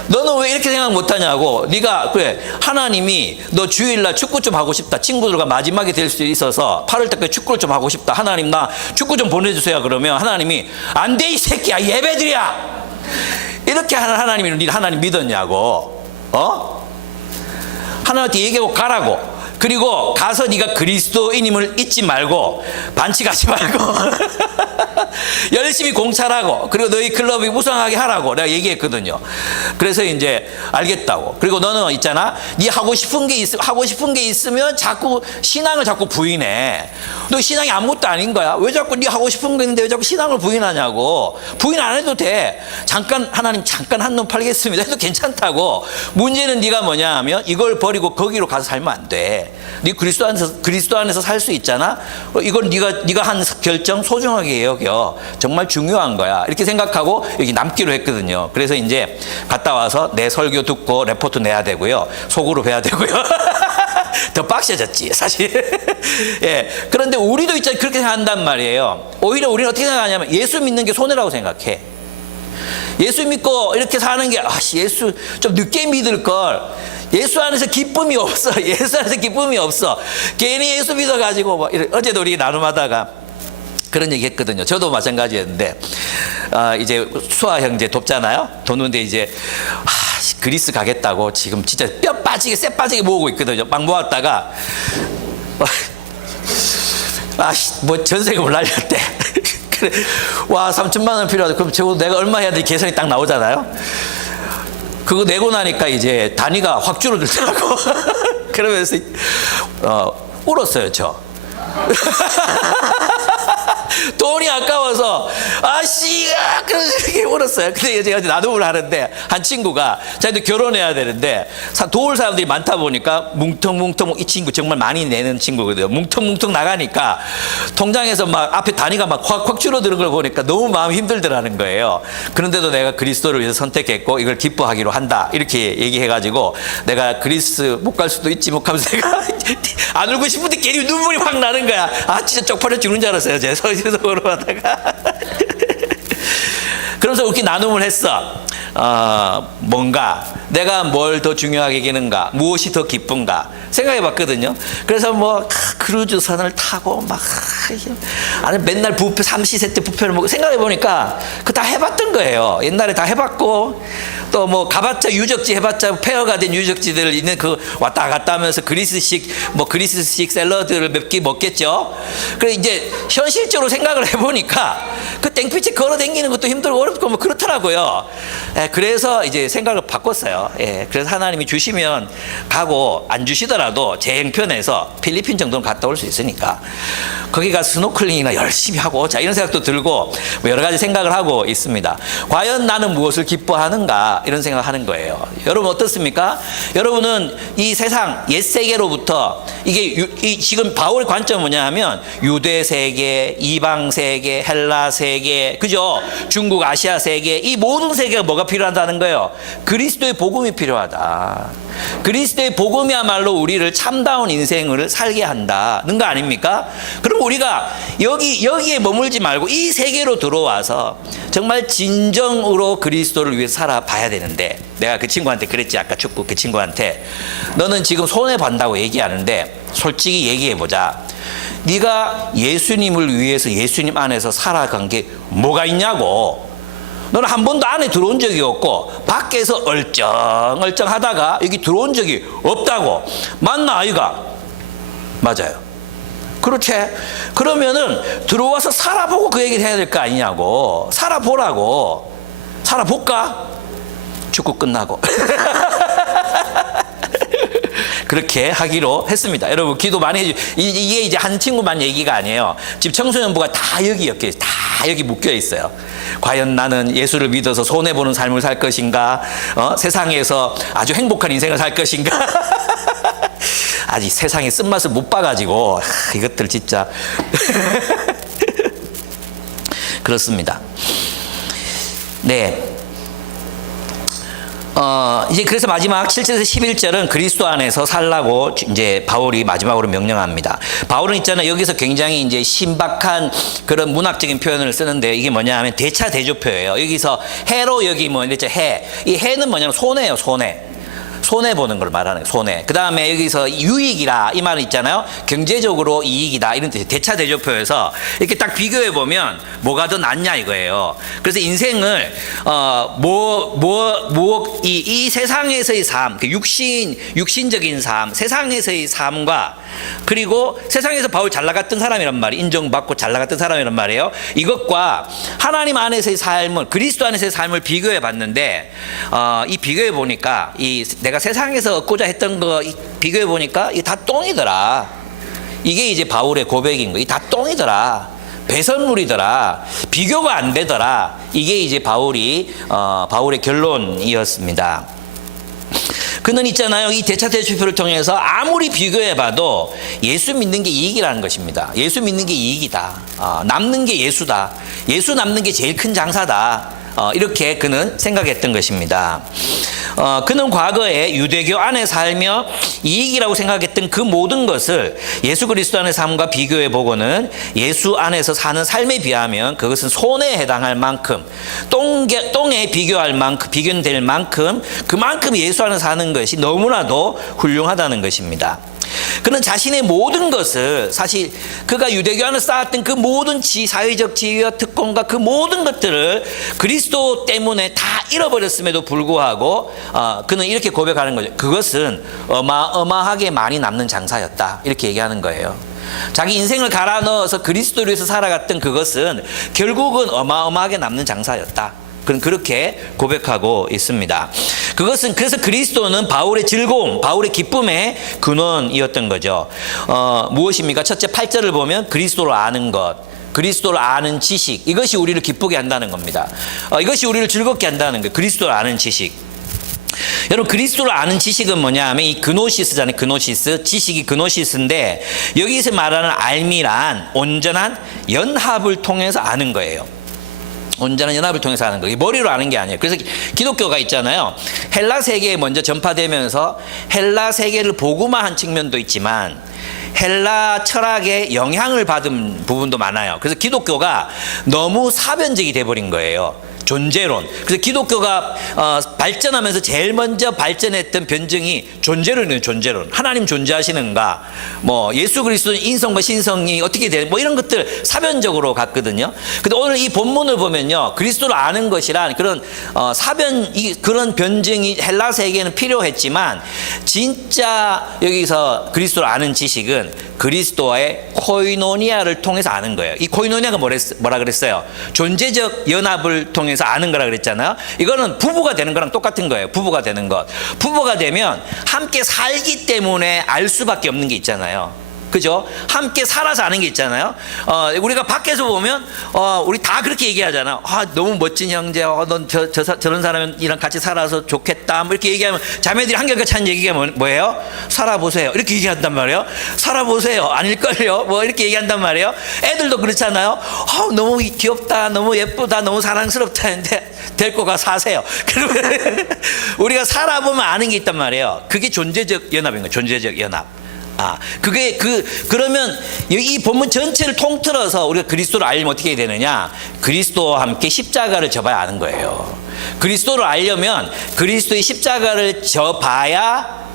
너는 왜 이렇게 생각 못하냐고. 네가 그래, 하나님이 너 주일날 축구 좀 하고 싶다, 친구들과 마지막에 될 수 있어서 8월 때까지 축구를 좀 하고 싶다, 하나님 나 축구 좀 보내주세요. 그러면 하나님이 안 돼 이 새끼야, 예배드려, 이렇게 하는 하나님이 네 하나님 믿었냐고. 하나님한테 얘기하고 가라고. 그리고 가서 네가 그리스도인임을 잊지 말고 반칙하지 말고 열심히 공찰하고 그리고 너희 클럽이 우승하게 하라고 내가 얘기했거든요. 그래서 이제 알겠다고. 그리고 너는 있잖아, 네 하고 싶은 게 있으면 자꾸 신앙을 자꾸 부인해. 너 신앙이 아무것도 아닌 거야. 왜 자꾸 네 하고 싶은 게 있는데 왜 자꾸 신앙을 부인하냐고. 부인 안 해도 돼. 잠깐 하나님 잠깐 한눈 팔겠습니다 해도 괜찮다고. 문제는 네가 뭐냐 하면 이걸 버리고 거기로 가서 살면 안 돼. 네 그리스도 안에서 살 수 있잖아. 이건 네가 한 결정 소중하게 여겨. 정말 중요한 거야. 이렇게 생각하고 여기 남기로 했거든요. 그래서 이제 갔다 와서 내 설교 듣고 레포트 내야 되고요. 속으로 배야 되고요. 더 빡세졌지 사실. 예. 그런데 우리도 있잖아 그렇게 생각한단 말이에요. 오히려 우리는 어떻게 생각하냐면 예수 믿는 게 손해라고 생각해. 예수 믿고 이렇게 사는 게 예수 좀 늦게 믿을 걸. 예수 안에서 기쁨이 없어. 예수 안에서 기쁨이 없어. 괜히 예수 믿어가지고 뭐 어제도 우리 나눔하다가 그런 얘기 했거든요. 저도 마찬가지였는데 이제 수아 형제 돕잖아요. 돕는데 이제 그리스 가겠다고 지금 진짜 쎄 빠지게 모으고 있거든요. 막 모았다가 뭐 전세금을 날렸대. 그래, 와 3천만 원 필요하다. 그럼 저거 내가 얼마 해야 돼 계산이 딱 나오잖아요. 그거 내고 나니까 이제 단위가 확 줄어들더라고. 그러면서 울었어요 저. 돈이 아까워서 그렇게 울었어요. 근데 제가 나눔을 하는데 한 친구가 자기도 결혼해야 되는데 도울 사람들이 많다 보니까 뭉텅뭉텅, 이 친구 정말 많이 내는 친구거든요. 뭉텅뭉텅 나가니까 통장에서 막 앞에 단위가 막 확 줄어드는 걸 보니까 너무 마음이 힘들더라는 거예요. 그런데도 내가 그리스도를 위해서 선택했고 이걸 기뻐하기로 한다 이렇게 얘기해가지고 내가 그리스 못 갈 수도 있지 뭐 하면서 내가 안 울고 싶은데 괜히 눈물이 확 나는 거야. 진짜 쪽팔려 죽는 줄 알았어요. 제 속으로 하다가. 그러면서 이렇게 나눔을 했어. 뭔가 내가 뭘 더 중요하게 여기는가? 무엇이 더 기쁜가? 생각해 봤거든요. 그래서 뭐 크루즈선을 타고 막 아니 맨날 뷔페 삼시세 때 뷔페를 먹고 생각해 보니까 그거 다 해봤던 거예요. 옛날에 다 해봤고 또 뭐 가봤자 유적지 해봤자 폐허가 된 유적지들 있는 그 왔다 갔다 하면서 그리스식 샐러드를 몇 개 먹겠죠. 그래 이제 현실적으로 생각을 해보니까 그 땡볕에 걸어 다니는 것도 힘들고 어렵고 뭐 그렇더라고요. 예, 그래서 이제 생각을 바꿨어요. 예, 그래서 하나님이 주시면 가고 안 주시더라도 제 형편에서 필리핀 정도는 갔다 올 수 있으니까 거기 가서 스노클링이나 열심히 하고 오자 이런 생각도 들고 뭐 여러 가지 생각을 하고 있습니다. 과연 나는 무엇을 기뻐하는가 이런 생각을 하는 거예요. 여러분 어떻습니까? 여러분은 이 세상 옛 세계로부터 이게 지금 바울의 관점은 뭐냐 하면 유대 세계, 이방 세계, 헬라 세계, 그죠? 중국, 아시아 세계 이 모든 세계가 뭐가 필요하다는 거예요? 그리스도의 복음이 필요하다. 그리스도의 복음이야말로 우리를 참다운 인생을 살게 한다는 거 아닙니까? 그럼 우리가 여기에 머물지 말고 이 세계로 들어와서 정말 진정으로 그리스도를 위해서 살아봐야 되는데 내가 그 친구한테 그랬지 아까 축구 그 친구한테 너는 지금 손해본다고 얘기하는데 솔직히 얘기해보자. 네가 예수님을 위해서 예수님 안에서 살아간 게 뭐가 있냐고. 너는 한 번도 안에 들어온 적이 없고 밖에서 얼쩡얼쩡 하다가 여기 들어온 적이 없다고. 맞나 아이가? 맞아요. 그렇지? 그러면은 들어와서 살아보고 그 얘기를 해야 될 거 아니냐고. 살아보라고. 살아볼까? 축구 끝나고 그렇게 하기로 했습니다. 여러분 기도 많이 해주세요. 이게 이제 한 친구만 얘기가 아니에요. 지금 청소년부가 다 여기 묶여 있어요. 과연 나는 예수를 믿어서 손해보는 삶을 살 것인가? 세상에서 아주 행복한 인생을 살 것인가? 아직 세상의 쓴맛을 못 봐가지고 이것들 진짜 그렇습니다. 네. 이제 그래서 마지막 7절에서 11절은 그리스도 안에서 살라고 이제 바울이 마지막으로 명령합니다. 바울은 있잖아요. 여기서 굉장히 이제 신박한 그런 문학적인 표현을 쓰는데 이게 뭐냐 하면 대차대조표예요. 여기서 해로 여기 뭐 이랬죠. 해. 이 해는 뭐냐면 손해예요. 손해 보는 걸 말하는 거예요. 손해. 그 다음에 여기서 유익이라 이 말은 있잖아요. 경제적으로 이익이다 이런 뜻이 대차대조표에서 이렇게 딱 비교해 보면 뭐가 더 낫냐 이거예요. 그래서 인생을 이 세상에서의 삶, 육신적인 삶, 세상에서의 삶과 그리고 세상에서 바울 잘 나갔던 사람이란 말이에요. 인정받고 잘 나갔던 사람이란 말이에요. 이것과 하나님 안에서의 삶을 그리스도 안에서의 삶을 비교해 봤는데 이 비교해 보니까 내가 세상에서 얻고자 했던 거 비교해 보니까 이게 다 똥이더라. 이게 이제 바울의 고백인 거예요. 다 똥이더라. 배설물이더라. 비교가 안 되더라. 이게 이제 바울의 결론이었습니다. 그는 있잖아요. 이 대차대조표를 통해서 아무리 비교해봐도 예수 믿는 게 이익이라는 것입니다. 예수 믿는 게 이익이다. 남는 게 예수다. 예수 남는 게 제일 큰 장사다. 이렇게 그는 생각했던 것입니다. 그는 과거에 유대교 안에 살며 이익이라고 생각했던 그 모든 것을 예수 그리스도 안의 삶과 비교해 보고는 예수 안에서 사는 삶에 비하면 그것은 손해에 해당할 만큼 똥에 비교될 만큼 그만큼 예수 안에 사는 것이 너무나도 훌륭하다는 것입니다. 그는 자신의 모든 것을 사실 그가 유대교 안에 쌓았던 그 모든 사회적 지위와 특권과 그 모든 것들을 그리스도 때문에 다 잃어버렸음에도 불구하고 그는 이렇게 고백하는 거죠. 그것은 어마어마하게 많이 남는 장사였다. 이렇게 얘기하는 거예요. 자기 인생을 갈아 넣어서 그리스도를 위해서 살아갔던 그것은 결국은 어마어마하게 남는 장사였다. 그는 그렇게 고백하고 있습니다. 그래서 그리스도는 바울의 즐거움, 바울의 기쁨의 근원이었던 거죠. 무엇입니까? 첫째 8절을 보면 그리스도를 아는 것, 그리스도를 아는 지식, 이것이 우리를 기쁘게 한다는 겁니다. 이것이 우리를 즐겁게 한다는 거예요. 그리스도를 아는 지식. 여러분 그리스도를 아는 지식은 뭐냐 하면 이 그노시스잖아요. 그노시스, 지식이 그노시스인데 여기서 말하는 알미란 온전한 연합을 통해서 아는 거예요. 온전한 연합을 통해서 하는 거예요. 머리로 아는 게 아니에요. 그래서 기독교가 있잖아요. 헬라 세계에 먼저 전파되면서 헬라 세계를 복음화한 측면도 있지만 헬라 철학의 영향을 받은 부분도 많아요. 그래서 기독교가 너무 사변적이 돼버린 거예요. 존재론. 그래서 기독교가 발전하면서 제일 먼저 발전했던 변증이 존재론이에요. 존재론. 하나님 존재하시는가, 뭐 예수 그리스도의 인성과 신성이 어떻게 돼, 뭐 이런 것들 사변적으로 갔거든요. 근데 오늘 이 본문을 보면요, 그리스도를 아는 것이란 그런 그런 변증이 헬라세계에는 필요했지만, 진짜 여기서 그리스도를 아는 지식은 그리스도와의 코이노니아를 통해서 아는 거예요. 이 코이노니아가 뭐라 그랬어요? 존재적 연합을 통해서 아는 거라 그랬잖아요. 이거는 부부가 되는 거랑 똑같은 거예요. 부부가 되는 것. 부부가 되면 함께 살기 때문에 알 수밖에 없는 게 있잖아요. 그죠? 함께 살아서 아는 게 있잖아요. 우리가 밖에서 보면 우리 다 그렇게 얘기하잖아. 너무 멋진 형제, 넌 저런 사람이랑 같이 살아서 좋겠다, 뭐 이렇게 얘기하면 자매들이 한결같이 하는 얘기가 뭐예요? 살아보세요, 이렇게 얘기한단 말이에요. 살아보세요, 아닐걸요, 뭐 이렇게 얘기한단 말이에요. 애들도 그렇잖아요. 너무 귀엽다, 너무 예쁘다, 너무 사랑스럽다 했는데 데리고 가 사세요. 그러면 우리가 살아보면 아는 게 있단 말이에요. 그게 존재적 연합인 거예요. 존재적 연합. 그러면 이 본문 전체를 통틀어서 우리가 그리스도를 알려면 어떻게 해야 되느냐? 그리스도와 함께 십자가를 져봐야 아는 거예요. 그리스도를 알려면 그리스도의 십자가를 져봐야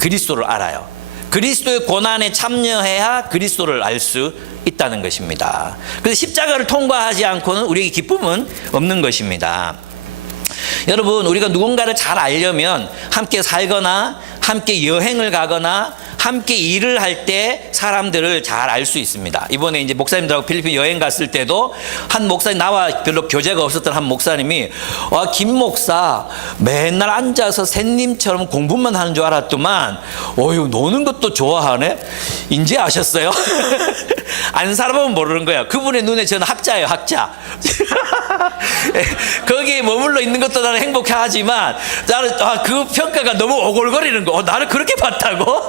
그리스도를 알아요. 그리스도의 고난에 참여해야 그리스도를 알 수 있다는 것입니다. 그래서 십자가를 통과하지 않고는 우리에게 기쁨은 없는 것입니다. 여러분, 우리가 누군가를 잘 알려면 함께 살거나 함께 여행을 가거나 함께 일을 할 때 사람들을 잘 알 수 있습니다. 이번에 이제 목사님들하고 필리핀 여행 갔을 때도 한 목사님, 나와 별로 교제가 없었던 한 목사님이, 김 목사 맨날 앉아서 샌님처럼 공부만 하는 줄 알았더만 노는 것도 좋아하네. 이제 아셨어요? 안 살아보면 모르는 거야. 그분의 눈에 저는 학자예요, 학자. 거기에 머물러 있는 것도 나는 행복하지만 나는 그 평가가 너무 오골거리는 거. 나를 그렇게 봤다고?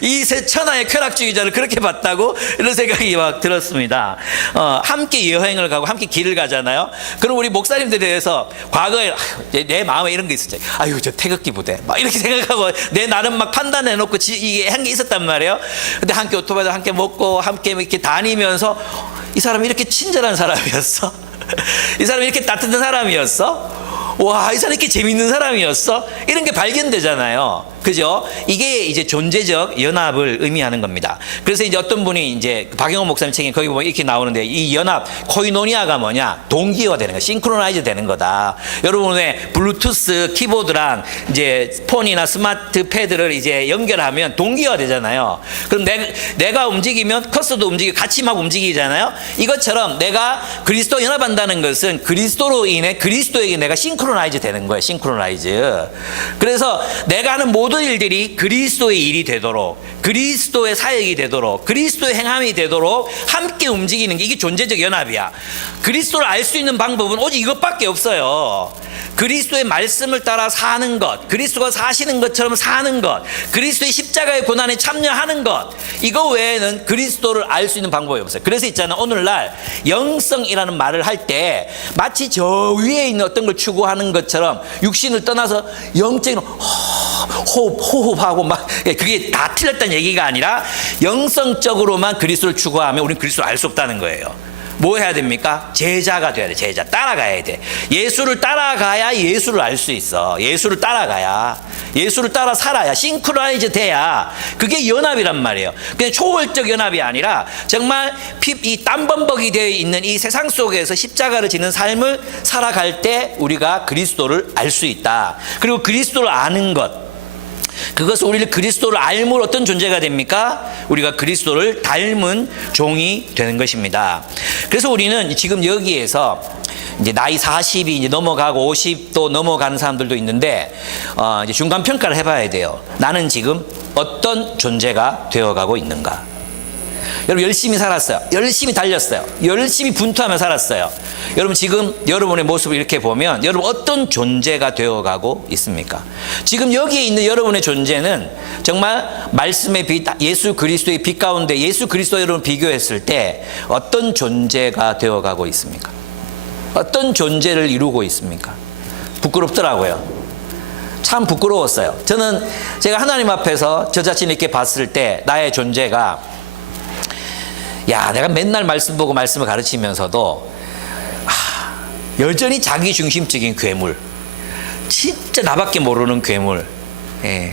이 천하의 쾌락주의자를 그렇게 봤다고? 이런 생각이 막 들었습니다. 함께 여행을 가고 함께 길을 가잖아요. 그럼 우리 목사님들에 대해서 과거에 내 마음에 이런 게 있었죠. 저 태극기 부대 막 이렇게 생각하고 내 나름 막 판단해놓고 이게 한 게 있었단 말이에요. 근데 함께 오토바이도 함께 먹고 함께 이렇게 다니면서 이 사람이 이렇게 친절한 사람이었어? 이 사람이 이렇게 따뜻한 사람이었어? 와, 이 사람이 이렇게 재밌는 사람이었어? 이런 게 발견되잖아요. 그죠? 이게 이제 존재적 연합을 의미하는 겁니다. 그래서 이제 어떤 분이 이제 박영호 목사님 책에 거기 보면 이렇게 나오는데, 이 연합, 코이노니아가 뭐냐? 동기화되는 거, 싱크로나이즈 되는 거다. 여러분의 블루투스 키보드랑 이제 폰이나 스마트 패드를 이제 연결하면 동기화 되잖아요. 그럼 내가 움직이면 커서도 움직이고 같이 막 움직이잖아요. 이것처럼 내가 그리스도 연합한다는 것은 그리스도로 인해 그리스도에게 내가 싱크로나이즈 되는 거예요. 싱크로나이즈. 그래서 내가 하는 모든 일들이 그리스도의 일이 되도록, 그리스도의 사역이 되도록, 그리스도의 행함이 되도록 함께 움직이는 게, 이게 존재적 연합이야. 그리스도를 알 수 있는 방법은 오직 이것밖에 없어요. 그리스도의 말씀을 따라 사는 것, 그리스도가 사시는 것처럼 사는 것, 그리스도의 십자가의 고난에 참여하는 것, 이거 외에는 그리스도를 알 수 있는 방법이 없어요. 그래서 있잖아요, 오늘날 영성이라는 말을 할 때 마치 저 위에 있는 어떤 걸 추구하는 것처럼 육신을 떠나서 영적인 호흡하고 막, 그게 다 틀렸다는 얘기가 아니라 영성적으로만 그리스도를 추구하면 우리는 그리스도를 알 수 없다는 거예요. 뭐 해야 됩니까? 제자가 돼야 돼. 제자. 따라가야 돼. 예수를 따라가야 예수를 알 수 있어. 예수를 따라가야, 예수를 따라 살아야, 싱크로나이즈 돼야 그게 연합이란 말이에요. 그냥 초월적 연합이 아니라 정말 이 땀범벅이 되어 있는 이 세상 속에서 십자가를 지는 삶을 살아갈 때 우리가 그리스도를 알 수 있다. 그리고 그리스도를 아는 것, 그것은 우리를 그리스도를 알므로 어떤 존재가 됩니까? 우리가 그리스도를 닮은 종이 되는 것입니다. 그래서 우리는 지금 여기에서 이제 나이 40이 이제 넘어가고 50도 넘어가는 사람들도 있는데, 이제 중간 평가를 해봐야 돼요. 나는 지금 어떤 존재가 되어가고 있는가? 여러분, 열심히 살았어요. 열심히 달렸어요. 열심히 분투하며 살았어요. 여러분, 지금 여러분의 모습을 이렇게 보면 여러분 어떤 존재가 되어가고 있습니까? 지금 여기에 있는 여러분의 존재는 정말 말씀의 빛, 예수 그리스도의 빛 가운데 예수 그리스도 여러분 비교했을 때 어떤 존재가 되어가고 있습니까? 어떤 존재를 이루고 있습니까? 부끄럽더라고요. 참 부끄러웠어요. 저는 제가 하나님 앞에서 저 자신을 이렇게 봤을 때 나의 존재가, 내가 맨날 말씀 보고 말씀을 가르치면서도 여전히 자기 중심적인 괴물. 진짜 나밖에 모르는 괴물. 예.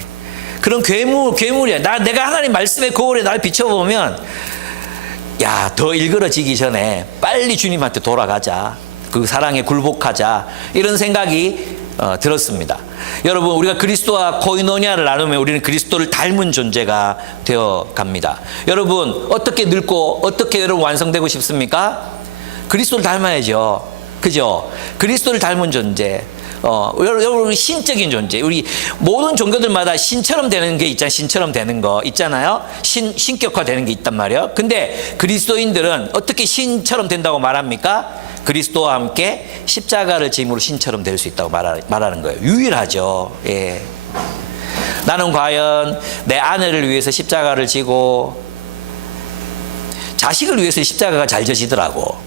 그런 괴물이야. 내가 하나님 말씀의 거울에 날 비춰보면, 야, 더 일그러지기 전에 빨리 주님한테 돌아가자. 그 사랑에 굴복하자. 이런 생각이 들었습니다. 여러분, 우리가 그리스도와 코이노니아를 나누면 우리는 그리스도를 닮은 존재가 되어 갑니다. 여러분, 어떻게 늙고 어떻게 여러분 완성되고 싶습니까? 그리스도를 닮아야죠. 그죠? 그리스도를 닮은 존재. 여러분, 신적인 존재. 우리 모든 종교들마다 신처럼 되는 게 있잖아요. 신처럼 되는 거 있잖아요. 신격화 되는 게 있단 말이에요. 근데 그리스도인들은 어떻게 신처럼 된다고 말합니까? 그리스도와 함께 십자가를 짐으로 신처럼 될 수 있다고 말하는 거예요. 유일하죠. 예. 나는 과연 내 아내를 위해서 십자가를 지고 자식을 위해서 십자가가 잘 져지더라고.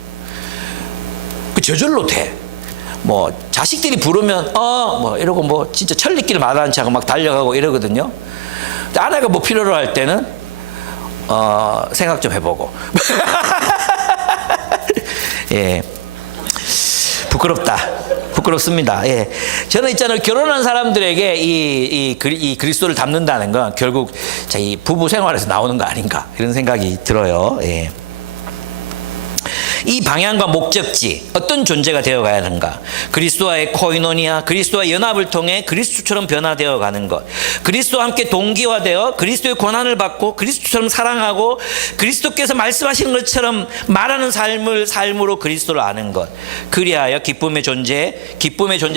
그 저절로 돼. 뭐 자식들이 부르면 뭐 이러고 뭐 진짜 천리길 마다않지 않고 막 달려가고 이러거든요. 근데 아내가 뭐 필요로 할 때는 생각 좀 해보고. 예. 부끄럽습니다. 예. 저는 있잖아요. 결혼한 사람들에게 이 그리스도를 닮는다는 건 결국 이 부부 생활에서 나오는 거 아닌가 이런 생각이 들어요. 예. 이 방향과 목적지, 어떤 존재가 되어가야 하는가? 그리스도와의 코이노니아, 그리스도와 연합을 통해 그리스도처럼 변화되어 가는 것, 그리스도와 함께 동기화되어 그리스도의 권한을 받고 그리스도처럼 사랑하고 그리스도께서 말씀하시는 것처럼 말하는 삶으로 그리스도를 아는 것, 그리하여 기쁨의 존재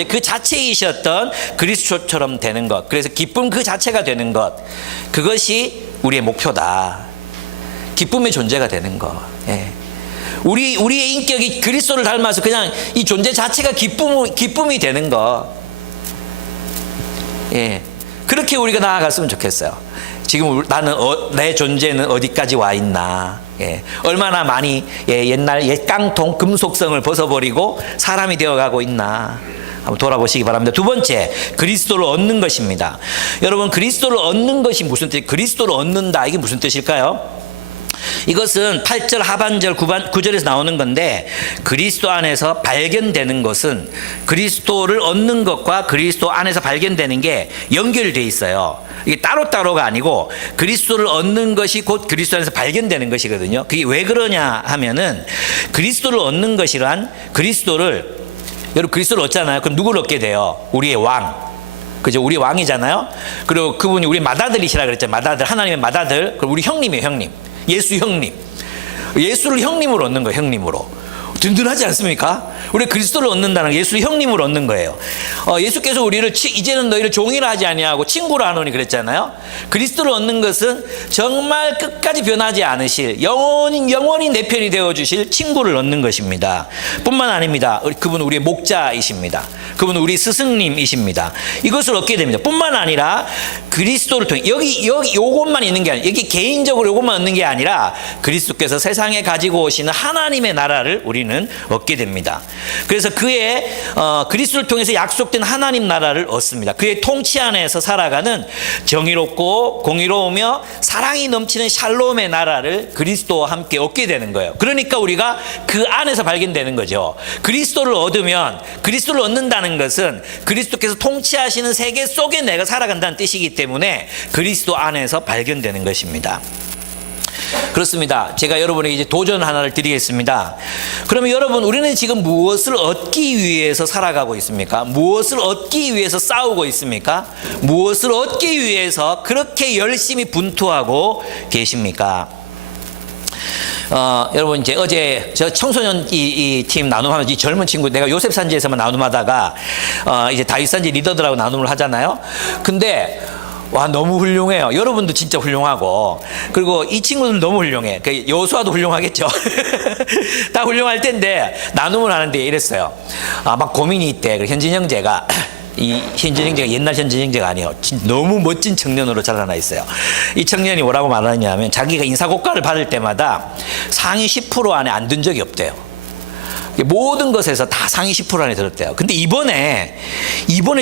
그 자체이셨던 그리스도처럼 되는 것, 그래서 기쁨 그 자체가 되는 것, 그것이 우리의 목표다. 기쁨의 존재가 되는 것. 예. 우리의 인격이 그리스도를 닮아서 그냥 이 존재 자체가 기쁨이 되는 거. 예. 그렇게 우리가 나아갔으면 좋겠어요. 지금 나는 내 존재는 어디까지 와 있나. 예. 얼마나 많이 옛날 깡통 금속성을 벗어버리고 사람이 되어가고 있나. 한번 돌아보시기 바랍니다. 두 번째, 그리스도를 얻는 것입니다. 여러분, 그리스도를 얻는 것이 무슨 뜻이에요? 그리스도를 얻는다, 이게 무슨 뜻일까요? 이것은 8절 하반절 9절에서 나오는 건데, 그리스도 안에서 발견되는 것은 그리스도를 얻는 것과 그리스도 안에서 발견되는 게 연결되어 있어요. 이게 따로따로가 아니고 그리스도를 얻는 것이 곧 그리스도 안에서 발견되는 것이거든요. 그게 왜 그러냐 하면은, 그리스도를 얻는 것이란 여러분 그리스도를 얻잖아요. 그럼 누구를 얻게 돼요? 우리의 왕. 그죠? 우리 왕이잖아요. 그리고 그분이 우리 맏아들이시라 그랬잖아요. 맏아들, 하나님의 맏아들. 그럼 우리 형님이에요, 형님. 예수 형님. 예수를 형님으로 얻는 거예요, 형님으로. 든든하지 않습니까? 우리 그리스도를 얻는다는 게 예수를 형님으로 얻는 거예요. 예수께서 우리를 이제는 너희를 종이라 하지 아니하고 친구로 하노니 그랬잖아요. 그리스도를 얻는 것은 정말 끝까지 변하지 않으실, 영원히 내 편이 되어주실 친구를 얻는 것입니다. 뿐만 아닙니다. 그분은 우리의 목자이십니다. 그분은 우리 스승님이십니다. 이것을 얻게 됩니다. 뿐만 아니라 그리스도를 통해 여기 요것만 있는 게 아니라, 여기 개인적으로 요것만 얻는 게 아니라 그리스도께서 세상에 가지고 오시는 하나님의 나라를 우리는 얻게 됩니다. 그래서 그의 그리스도를 통해서 약속된 하나님 나라를 얻습니다. 그의 통치 안에서 살아가는 정의롭고 공의로우며 사랑이 넘치는 샬롬의 나라를 그리스도와 함께 얻게 되는 거예요. 그러니까 우리가 그 안에서 발견되는 거죠. 그리스도를 얻으면, 그리스도를 얻는다는 것은 그리스도께서 통치하시는 세계 속에 내가 살아간다는 뜻이기 때문에 그리스도 안에서 발견되는 것입니다. 그렇습니다. 제가 여러분에게 이제 도전 하나를 드리겠습니다. 그러면 여러분, 우리는 지금 무엇을 얻기 위해서 살아가고 있습니까? 무엇을 얻기 위해서 싸우고 있습니까? 무엇을 얻기 위해서 그렇게 열심히 분투하고 계십니까? 여러분, 이제 어제 저 청소년 이 팀 나눔하면서 이 젊은 친구, 내가 요셉산지에서만 나눔하다가 이제 다윗산지 리더들하고 나눔을 하잖아요. 근데 와, 너무 훌륭해요. 여러분도 진짜 훌륭하고, 그리고 이 친구들 너무 훌륭해. 여호수아도 훌륭하겠죠. 다 훌륭할 텐데 나눔을 하는데 이랬어요. 막 고민이 있대. 현진 형제가 이 현진 형제가 옛날 현진 형제가 아니에요. 너무 멋진 청년으로 자라나 있어요. 이 청년이 뭐라고 말하냐면, 자기가 인사고과를 받을 때마다 상위 10% 안에 안 든 적이 없대요. 모든 것에서 다 상위 10% 안에 들었대요. 근데 이번에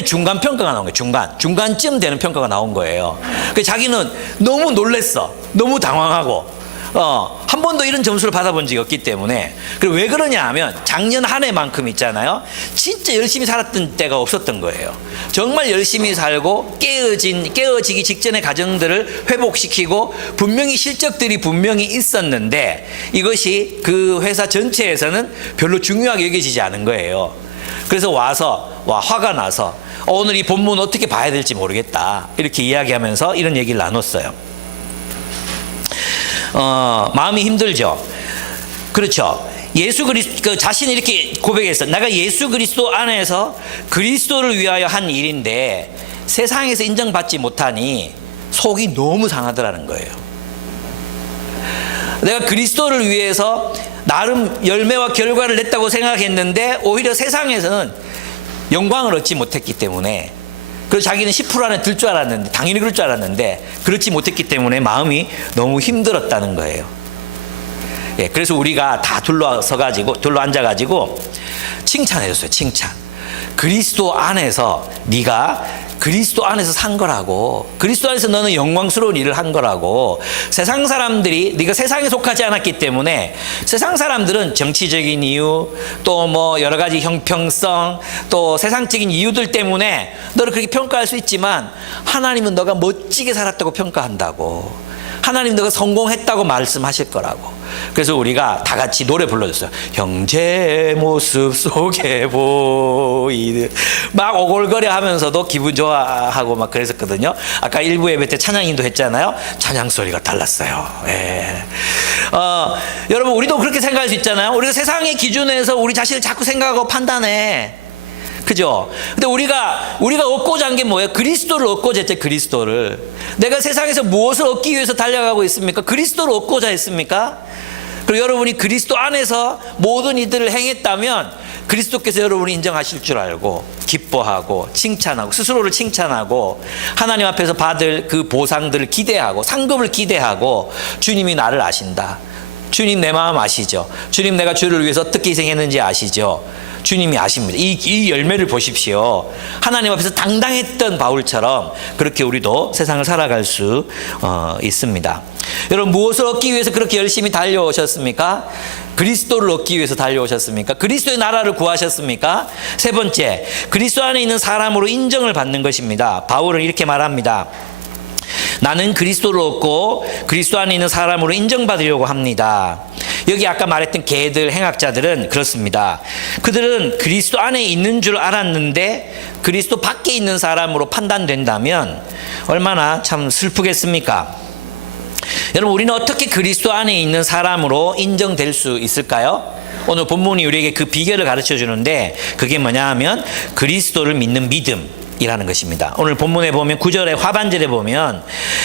중간 평가가 나온 거예요. 중간쯤 되는 평가가 나온 거예요. 그래서 자기는 너무 놀랬어. 너무 당황하고, 한 번도 이런 점수를 받아본 적이 없기 때문에. 그리고 왜 그러냐 하면 작년 한 해만큼 있잖아요. 진짜 열심히 살았던 때가 없었던 거예요. 정말 열심히 살고 깨어지기 직전의 가정들을 회복시키고 분명히 실적들이 분명히 있었는데 이것이 그 회사 전체에서는 별로 중요하게 여겨지지 않은 거예요. 그래서 와서 화가 나서 오늘 이 본문 어떻게 봐야 될지 모르겠다 이렇게 이야기하면서 이런 얘기를 나눴어요. 마음이 힘들죠. 그렇죠. 예수 그리스도 자신이 이렇게 고백했어. 내가 예수 그리스도 안에서 그리스도를 위하여 한 일인데 세상에서 인정받지 못하니 속이 너무 상하더라는 거예요. 내가 그리스도를 위해서 나름 열매와 결과를 냈다고 생각했는데 오히려 세상에서는 영광을 얻지 못했기 때문에, 그래서 자기는 10% 안에 들 줄 알았는데, 당연히 그럴 줄 알았는데 그렇지 못했기 때문에 마음이 너무 힘들었다는 거예요. 예, 그래서 우리가 다 둘러 앉아가지고 칭찬해줬어요. 칭찬. 그리스도 안에서 네가 그리스도 안에서 산 거라고, 그리스도 안에서 너는 영광스러운 일을 한 거라고. 세상 사람들이, 네가 세상에 속하지 않았기 때문에 세상 사람들은 정치적인 이유, 또 뭐 여러 가지 형평성, 또 세상적인 이유들 때문에 너를 그렇게 평가할 수 있지만 하나님은 너가 멋지게 살았다고 평가한다고. 하나님 너가 성공했다고 말씀하실 거라고. 그래서 우리가 다 같이 노래 불러줬어요. 형제 모습 속에 보이는, 막 오골거려 하면서도 기분 좋아하고 막 그랬었거든요. 아까 일부 예배 때 찬양인도 했잖아요. 찬양 소리가 달랐어요. 예. 여러분, 우리도 그렇게 생각할 수 있잖아요. 우리가 세상의 기준에서 우리 자신을 자꾸 생각하고 판단해. 그죠? 근데 우리가 얻고자 한 게 뭐예요? 그리스도를 얻고자 했죠. 그리스도를. 내가 세상에서 무엇을 얻기 위해서 달려가고 있습니까? 그리스도를 얻고자 했습니까? 그리고 여러분이 그리스도 안에서 모든 이들을 행했다면 그리스도께서 여러분이 인정하실 줄 알고 기뻐하고 칭찬하고 스스로를 칭찬하고 하나님 앞에서 받을 그 보상들을 기대하고 상급을 기대하고, 주님이 나를 아신다. 주님 내 마음 아시죠? 주님 내가 주를 위해서 어떻게 희생했는지 아시죠? 주님이 아십니다. 이 열매를 보십시오. 하나님 앞에서 당당했던 바울처럼 그렇게 우리도 세상을 살아갈 수 있습니다. 여러분, 무엇을 얻기 위해서 그렇게 열심히 달려오셨습니까? 그리스도를 얻기 위해서 달려오셨습니까? 그리스도의 나라를 구하셨습니까? 세 번째, 그리스도 안에 있는 사람으로 인정을 받는 것입니다. 바울은 이렇게 말합니다. 나는 그리스도를 얻고 그리스도 안에 있는 사람으로 인정받으려고 합니다. 여기 아까 말했던 개들, 행악자들은 그렇습니다. 그들은 그리스도 안에 있는 줄 알았는데 그리스도 밖에 있는 사람으로 판단된다면 얼마나 참 슬프겠습니까? 여러분, 우리는 어떻게 그리스도 안에 있는 사람으로 인정될 수 있을까요? 오늘 본문이 우리에게 그 비결을 가르쳐 주는데 그게 뭐냐 하면 그리스도를 믿는 믿음 이라는 것입니다. 오늘 본문에 보면 9절의 하반절에 보면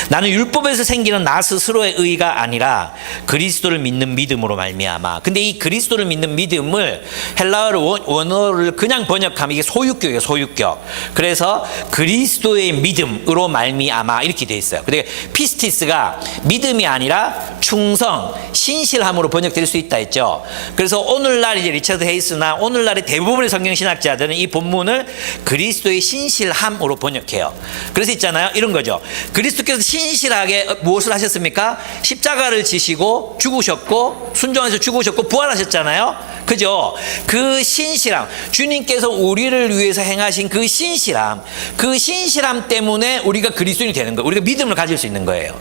나는 율법에서 생기는 나 스스로의 의가 아니라 그리스도를 믿는 믿음으로 말미암아. 근데 이 그리스도를 믿는 믿음을 헬라어로 원어를 그냥 번역하면 이게 소유격이에요. 소유격. 그래서 그리스도의 믿음으로 말미암아 이렇게 돼 있어요. 근데 피스티스가 믿음이 아니라 충성, 신실함으로 번역될 수 있다 했죠. 그래서 오늘날 이제 리처드 헤이스나 오늘날의 대부분의 성경 신학자들은 이 본문을 그리스도의 신실함으로 번역해요. 그래서 있잖아요, 이런 거죠. 그리스도께서 신실하게 무엇을 하셨습니까? 십자가를 지시고 죽으셨고 순종해서 죽으셨고 부활하셨잖아요. 그죠? 그 신실함, 주님께서 우리를 위해서 행하신 그 신실함 때문에 우리가 그리스도인이 되는 거예요. 우리가 믿음을 가질 수 있는 거예요.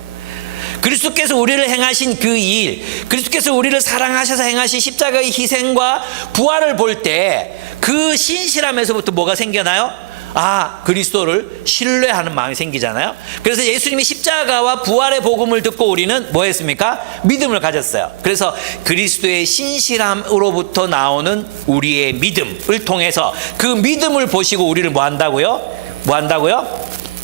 그리스도께서 우리를 행하신 그 일, 그리스도께서 우리를 사랑하셔서 행하신 십자가의 희생과 부활을 볼 때 그 신실함에서부터 뭐가 생겨나요? 아, 그리스도를 신뢰하는 마음이 생기잖아요. 그래서 예수님이 십자가와 부활의 복음을 듣고 우리는 뭐 했습니까? 믿음을 가졌어요. 그래서 그리스도의 신실함으로부터 나오는 우리의 믿음을 통해서 그 믿음을 보시고 우리를 뭐 한다고요?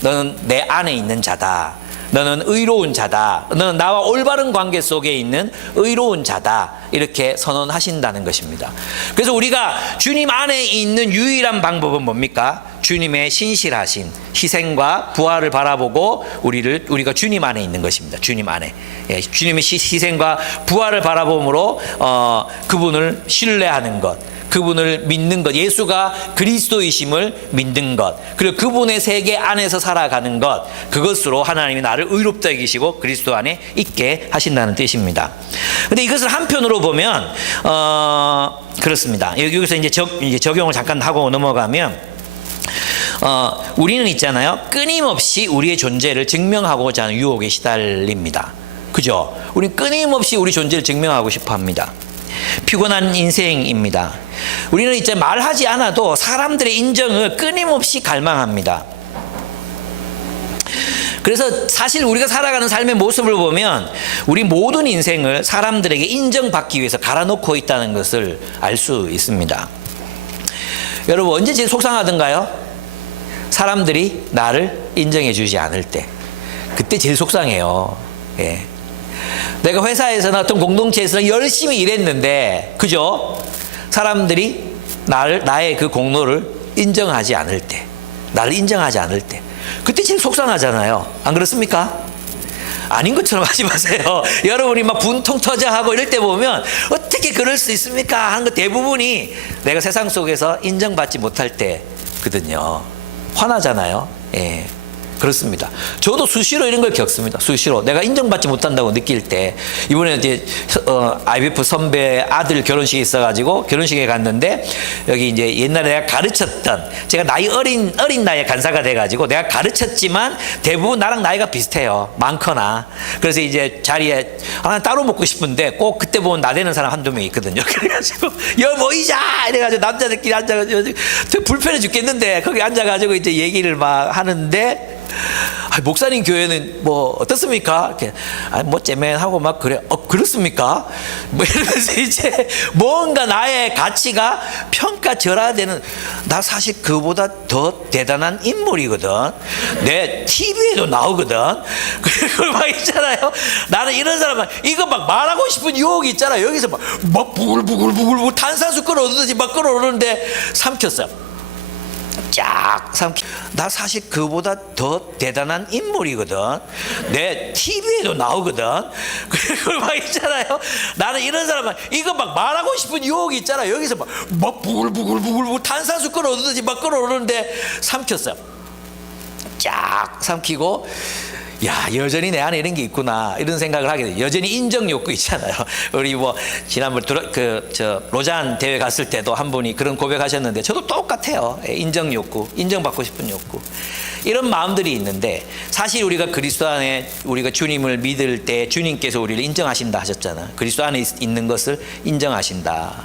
너는 내 안에 있는 자다. 너는 의로운 자다. 너는 나와 올바른 관계 속에 있는 의로운 자다. 이렇게 선언하신다는 것입니다. 그래서 우리가 주님 안에 있는 유일한 방법은 뭡니까? 주님의 신실하신 희생과 부활을 바라보고 우리가 주님 안에 있는 것입니다. 주님 안에. 예, 주님의 희생과 부활을 바라봄으로 그분을 신뢰하는 것. 그분을 믿는 것, 예수가 그리스도이심을 믿는 것, 그리고 그분의 세계 안에서 살아가는 것, 그것으로 하나님이 나를 의롭다 여기시고 그리스도 안에 있게 하신다는 뜻입니다. 근데 이것을 한편으로 보면 그렇습니다. 여기서 이제 적용을 잠깐 하고 넘어가면 우리는 있잖아요, 끊임없이 우리의 존재를 증명하고자 하는 유혹에 시달립니다. 그죠? 우리는 끊임없이 우리 존재를 증명하고 싶어 합니다. 피곤한 인생입니다. 우리는 이제 말하지 않아도 사람들의 인정을 끊임없이 갈망합니다. 그래서 사실 우리가 살아가는 삶의 모습을 보면 우리 모든 인생을 사람들에게 인정받기 위해서 갈아놓고 있다는 것을 알 수 있습니다. 여러분, 언제 제일 속상하던가요? 사람들이 나를 인정해 주지 않을 때, 그때 제일 속상해요. 예. 내가 회사에서나 어떤 공동체에서 열심히 일했는데, 그죠? 사람들이 나의 그 공로를 인정하지 않을 때, 나를 인정하지 않을 때, 그때 제일 속상하잖아요. 안 그렇습니까? 아닌 것처럼 하지 마세요. 여러분이 막 분통 터져하고 이럴 때 보면 어떻게 그럴 수 있습니까? 하는 거 대부분이 내가 세상 속에서 인정받지 못할 때거든요. 화나잖아요. 예. 그렇습니다. 저도 수시로 이런 걸 겪습니다. 수시로 내가 인정받지 못한다고 느낄 때, 이번에 이제 IBF 선배 아들 결혼식이 있어가지고 결혼식에 갔는데, 여기 이제 옛날에 내가 가르쳤던, 제가 나이 어린 나이에 간사가 돼가지고 내가 가르쳤지만 대부분 나랑 나이가 비슷해요, 많거나. 그래서 이제 자리에 따로 먹고 싶은데 꼭 그때 보면 나대는 사람 한두 명 있거든요. 그래가지고 여 모이자 이래가지고 남자들끼리 앉아가지고 불편해 죽겠는데 거기 앉아가지고 이제 얘기를 막 하는데, 목사님 교회는 뭐 어떻습니까? 이렇게 뭐 째맨하고 막 그래. 그렇습니까? 뭐 이러면서 이제 뭔가 나의 가치가 평가절하되는, 나 사실 그보다 더 대단한 인물이거든. 내 TV에도 나오거든. 그걸 막 있잖아요. 나는 이런 사람 이거 막 말하고 싶은 유혹이 있잖아. 여기서 막 부글부글 탄산수 끓어오르듯이 막 끓어오르는데 삼켰어요. 쫙 삼키. 나 사실 그보다 더 대단한 인물이거든. 내 TV에도 나오거든. 그걸 막 있잖아요. 나는 이런 사람 이거 막 말하고 싶은 유혹이 있잖아. 여기서 막 부글부글 탄산수 끓어오르듯이 막 끓어오르는데 삼켰어요. 쫙 삼키고, 야, 여전히 내 안에 이런 게 있구나, 이런 생각을 하게 돼요. 여전히 인정 욕구 있잖아요. 우리 뭐 지난번 로잔 대회 갔을 때도 한 분이 그런 고백하셨는데 저도 똑같아요. 인정 욕구, 인정받고 싶은 욕구, 이런 마음들이 있는데, 사실 우리가 그리스도 안에 우리가 주님을 믿을 때 주님께서 우리를 인정하신다 하셨잖아. 그리스도 안에 있는 것을 인정하신다.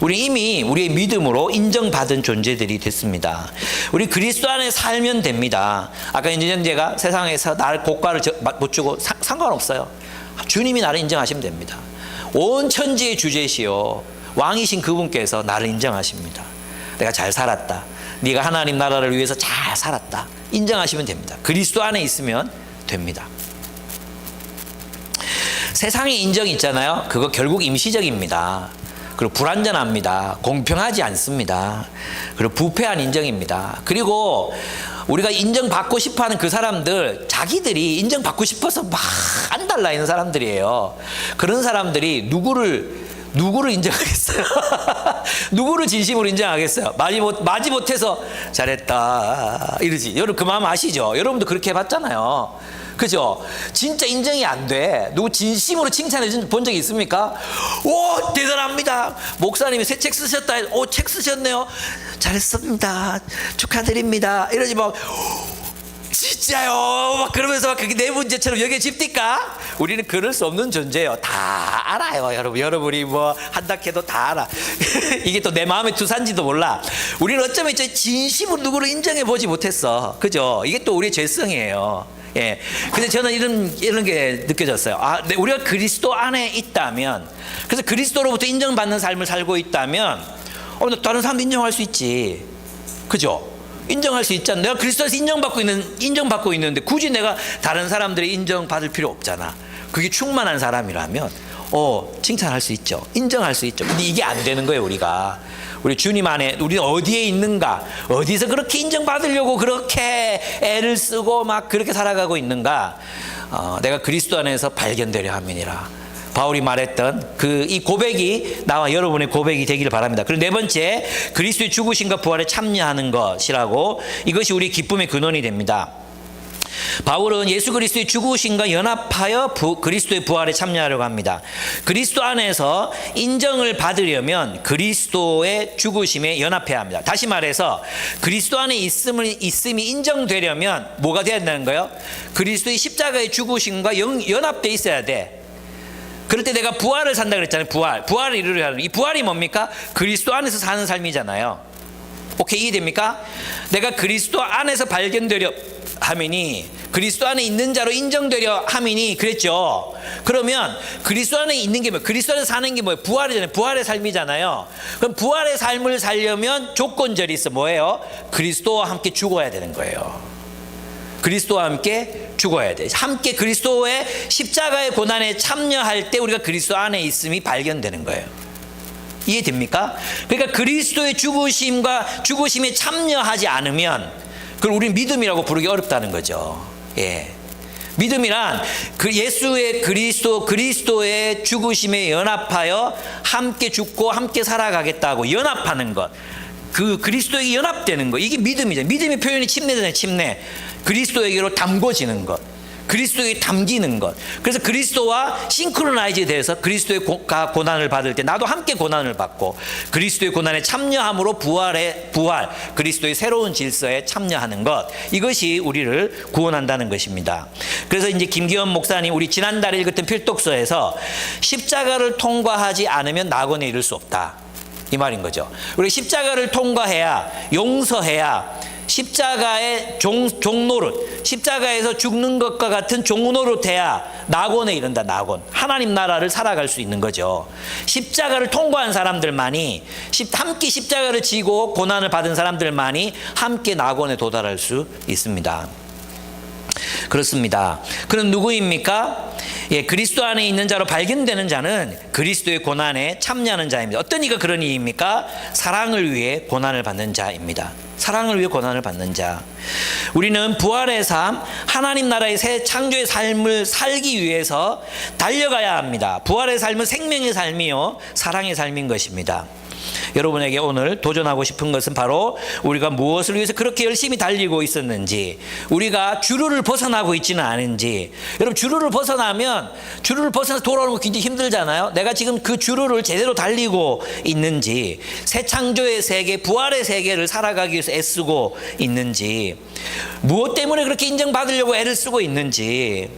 우리 이미 우리의 믿음으로 인정받은 존재들이 됐습니다. 우리 그리스도 안에 살면 됩니다. 아까 인정제가 세상에서 나를 고가를 못 주고 상관없어요. 주님이 나를 인정하시면 됩니다. 온 천지의 주제시요 왕이신 그분께서 나를 인정하십니다. 내가 잘 살았다, 네가 하나님 나라를 위해서 잘 살았다, 인정하시면 됩니다. 그리스도 안에 있으면 됩니다. 세상의 인정이 있잖아요. 그거 결국 임시적입니다. 그리고 불완전합니다. 공평하지 않습니다. 그리고 부패한 인정입니다. 그리고 우리가 인정받고 싶어하는 그 사람들, 자기들이 인정받고 싶어서 막 안달나 있는 사람들이에요. 그런 사람들이 누구를 인정하겠어요? 누구를 진심으로 인정하겠어요? 마지 못해서 잘했다 이러지. 여러분 그 마음 아시죠? 여러분도 그렇게 해봤잖아요. 그죠? 진짜 인정이 안 돼. 누구 진심으로 칭찬해 본 적이 있습니까? 오, 대단합니다. 목사님이 새 책 쓰셨다. 오, 책 쓰셨네요. 잘했습니다. 축하드립니다. 이러지 막, 진짜요? 막 그러면서 막 그게 내 문제처럼 여기에 집니까? 우리는 그럴 수 없는 존재예요. 다 알아요, 여러분. 여러분이 뭐 한다 해도 다 알아. 이게 또 내 마음의 투사인지도 몰라. 우리는 어쩌면 진심으로 누구를 인정해 보지 못했어. 그죠? 이게 또 우리의 죄성이에요. 예. 근데 저는 이런 게 느껴졌어요. 우리가 그리스도 안에 있다면, 그래서 그리스도로부터 인정받는 삶을 살고 있다면, 다른 사람도 인정할 수 있지. 그죠? 인정할 수 있잖아. 내가 그리스도에서 인정받고 있는데 굳이 내가 다른 사람들이 인정받을 필요 없잖아. 그게 충만한 사람이라면, 칭찬할 수 있죠. 인정할 수 있죠. 근데 이게 안 되는 거예요, 우리가. 우리 주님 안에 우리는 어디에 있는가, 어디서 그렇게 인정받으려고 그렇게 애를 쓰고 막 그렇게 살아가고 있는가. 내가 그리스도 안에서 발견되려 함이니라. 바울이 말했던 이 고백이 나와 여러분의 고백이 되기를 바랍니다. 그리고 네 번째, 그리스도의 죽으심과 부활에 참여하는 것이라고, 이것이 우리 기쁨의 근원이 됩니다. 바울은 예수 그리스도의 죽으심과 연합하여 그리스도의 부활에 참여하려고 합니다. 그리스도 안에서 인정을 받으려면 그리스도의 죽으심에 연합해야 합니다. 다시 말해서 그리스도 안에 있음이 인정되려면 뭐가 돼야 된다는 거예요? 그리스도의 십자가의 죽으심과 연합돼 있어야 돼. 그럴 때 내가 부활을 산다 그랬잖아요. 부활을 이루려 하는, 이 부활이 뭡니까? 그리스도 안에서 사는 삶이잖아요. 오케이, 이해됩니까? 내가 그리스도 안에서 발견되려 하미니, 그리스도 안에 있는 자로 인정되려 하미니, 그랬죠. 그러면 그리스도 안에 있는 게 뭐예요? 그리스도 안에 사는 게 뭐예요? 부활이잖아요. 부활의 삶이잖아요. 그럼 부활의 삶을 살려면 조건절이 있어. 뭐예요? 그리스도와 함께 죽어야 되는 거예요. 그리스도와 함께 죽어야 돼. 함께 그리스도의 십자가의 고난에 참여할 때 우리가 그리스도 안에 있음이 발견되는 거예요. 이해됩니까? 그러니까 그리스도의 죽으심에 참여하지 않으면 그걸 우리는 믿음이라고 부르기 어렵다는 거죠. 예. 믿음이란 예수의 그리스도의 죽으심에 연합하여 함께 죽고 함께 살아가겠다고 연합하는 것. 그리스도에게 연합되는 것. 이게 믿음이죠. 믿음의 표현이 침례잖아요. 침례. 그리스도에게로 담궈지는 것. 그리스도에 담기는 것. 그래서 그리스도와 싱크로나이즈 돼서 그리스도의 고난을 받을 때 나도 함께 고난을 받고 그리스도의 고난에 참여함으로 부활, 그리스도의 새로운 질서에 참여하는 것. 이것이 우리를 구원한다는 것입니다. 그래서 이제 김기현 목사님, 우리 지난달에 읽었던 필독서에서 십자가를 통과하지 않으면 낙원에 이를 수 없다, 이 말인 거죠. 우리 십자가를 통과해야, 용서해야, 십자가의 종노릇, 십자가에서 죽는 것과 같은 종노릇해야 낙원에 이른다. 낙원, 하나님 나라를 살아갈 수 있는 거죠. 십자가를 통과한 사람들만이, 함께 십자가를 지고 고난을 받은 사람들만이 함께 낙원에 도달할 수 있습니다. 그렇습니다. 그럼 누구입니까? 예, 그리스도 안에 있는 자로 발견되는 자는 그리스도의 고난에 참여하는 자입니다. 어떤 이가 그런 이입니까? 사랑을 위해 고난을 받는 자입니다. 사랑을 위해 고난을 받는 자. 우리는 부활의 삶, 하나님 나라의 새 창조의 삶을 살기 위해서 달려가야 합니다. 부활의 삶은 생명의 삶이요, 사랑의 삶인 것입니다. 여러분에게 오늘 도전하고 싶은 것은 바로 우리가 무엇을 위해서 그렇게 열심히 달리고 있었는지, 우리가 주류를 벗어나고 있지는 않은지. 여러분, 주류를 벗어나서 돌아오는 거 굉장히 힘들잖아요. 내가 지금 그 주류를 제대로 달리고 있는지, 새 창조의 세계, 부활의 세계를 살아가기 위해서 애쓰고 있는지, 무엇 때문에 그렇게 인정받으려고 애를 쓰고 있는지,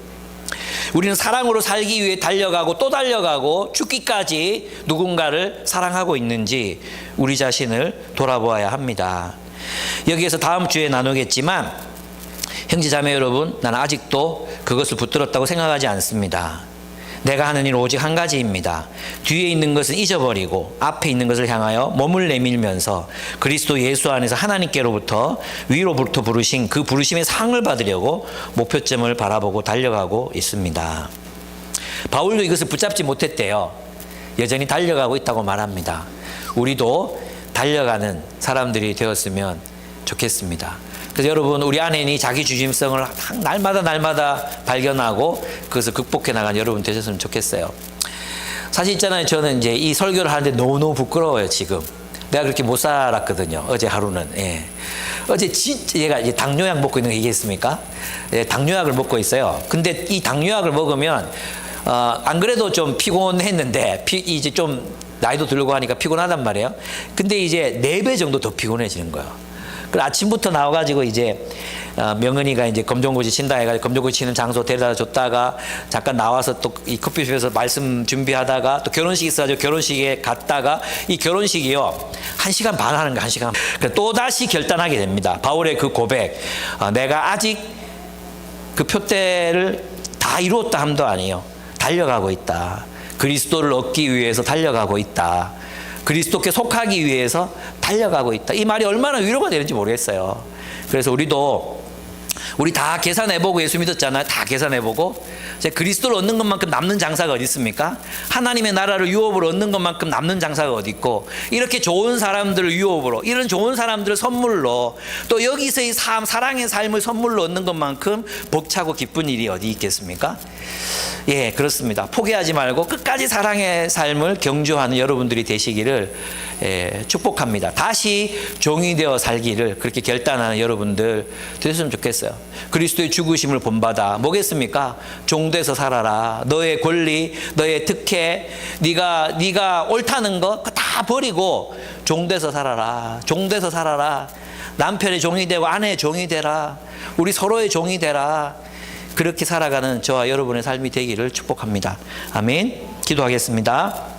우리는 사랑으로 살기 위해 달려가고 또 달려가고 죽기까지 누군가를 사랑하고 있는지 우리 자신을 돌아보아야 합니다. 여기에서 다음 주에 나누겠지만, 형제 자매 여러분, 나는 아직도 그것을 붙들었다고 생각하지 않습니다. 내가 하는 일은 오직 한 가지입니다. 뒤에 있는 것은 잊어버리고 앞에 있는 것을 향하여 몸을 내밀면서 그리스도 예수 안에서 하나님께로부터 위로부터 부르신 그 부르심의 상을 받으려고 목표점을 바라보고 달려가고 있습니다. 바울도 이것을 붙잡지 못했대요. 여전히 달려가고 있다고 말합니다. 우리도 달려가는 사람들이 되었으면 좋겠습니다. 그래서 여러분, 우리 안에 자기 중심성을 날마다 발견하고 그것을 극복해 나간 여러분 되셨으면 좋겠어요. 사실 있잖아요, 저는 이제 이 설교를 하는데 너무너무 부끄러워요. 지금 내가 그렇게 못 살았거든요. 어제 하루는. 예. 어제 진짜 얘가 이제 당뇨약 먹고 있는 거 얘기했습니까? 예, 당뇨약을 먹고 있어요. 근데 이 당뇨약을 먹으면 안 그래도 좀 피곤했는데 이제 좀 나이도 들고 하니까 피곤하단 말이에요. 근데 이제 4배 정도 더 피곤해지는 거예요. 아침부터 나와가지고 이제 명은이가 이제 검정고시 친다 해가지고 검정고시 치는 장소 데려다 줬다가 잠깐 나와서 또 이 커피숍에서 말씀 준비하다가 또 결혼식 있어가지고 결혼식에 갔다가 이 결혼식이요 1시간 반 하는 거, 1시간. 또 다시 결단하게 됩니다. 바울의 그 고백, 내가 아직 그 표대를 다 이루었다 함도 아니에요. 달려가고 있다. 그리스도를 얻기 위해서 달려가고 있다. 그리스도께 속하기 위해서 달려가고 있다. 이 말이 얼마나 위로가 되는지 모르겠어요. 그래서 우리도 우리 다 계산해보고 예수 믿었잖아요. 다 계산해보고. 그리스도를 얻는 것만큼 남는 장사가 어디 있습니까? 하나님의 나라를 유업으로 얻는 것만큼 남는 장사가 어디 있고, 이렇게 좋은 사람들을 유업으로, 이런 좋은 사람들을 선물로, 또 여기서의 삶, 사랑의 삶을 선물로 얻는 것만큼 벅차고 기쁜 일이 어디 있겠습니까? 예, 그렇습니다. 포기하지 말고 끝까지 사랑의 삶을 경주하는 여러분들이 되시기를 축복합니다. 다시 종이 되어 살기를 그렇게 결단하는 여러분들 되셨으면 좋겠어요. 그리스도의 죽으심을 본받아 뭐겠습니까? 종돼서 살아라. 너의 권리, 너의 특혜, 네가 옳다는 거 다 버리고 종돼서 살아라. 종돼서 살아라. 남편의 종이 되고 아내의 종이 되라. 우리 서로의 종이 되라. 그렇게 살아가는 저와 여러분의 삶이 되기를 축복합니다. 아멘. 기도하겠습니다.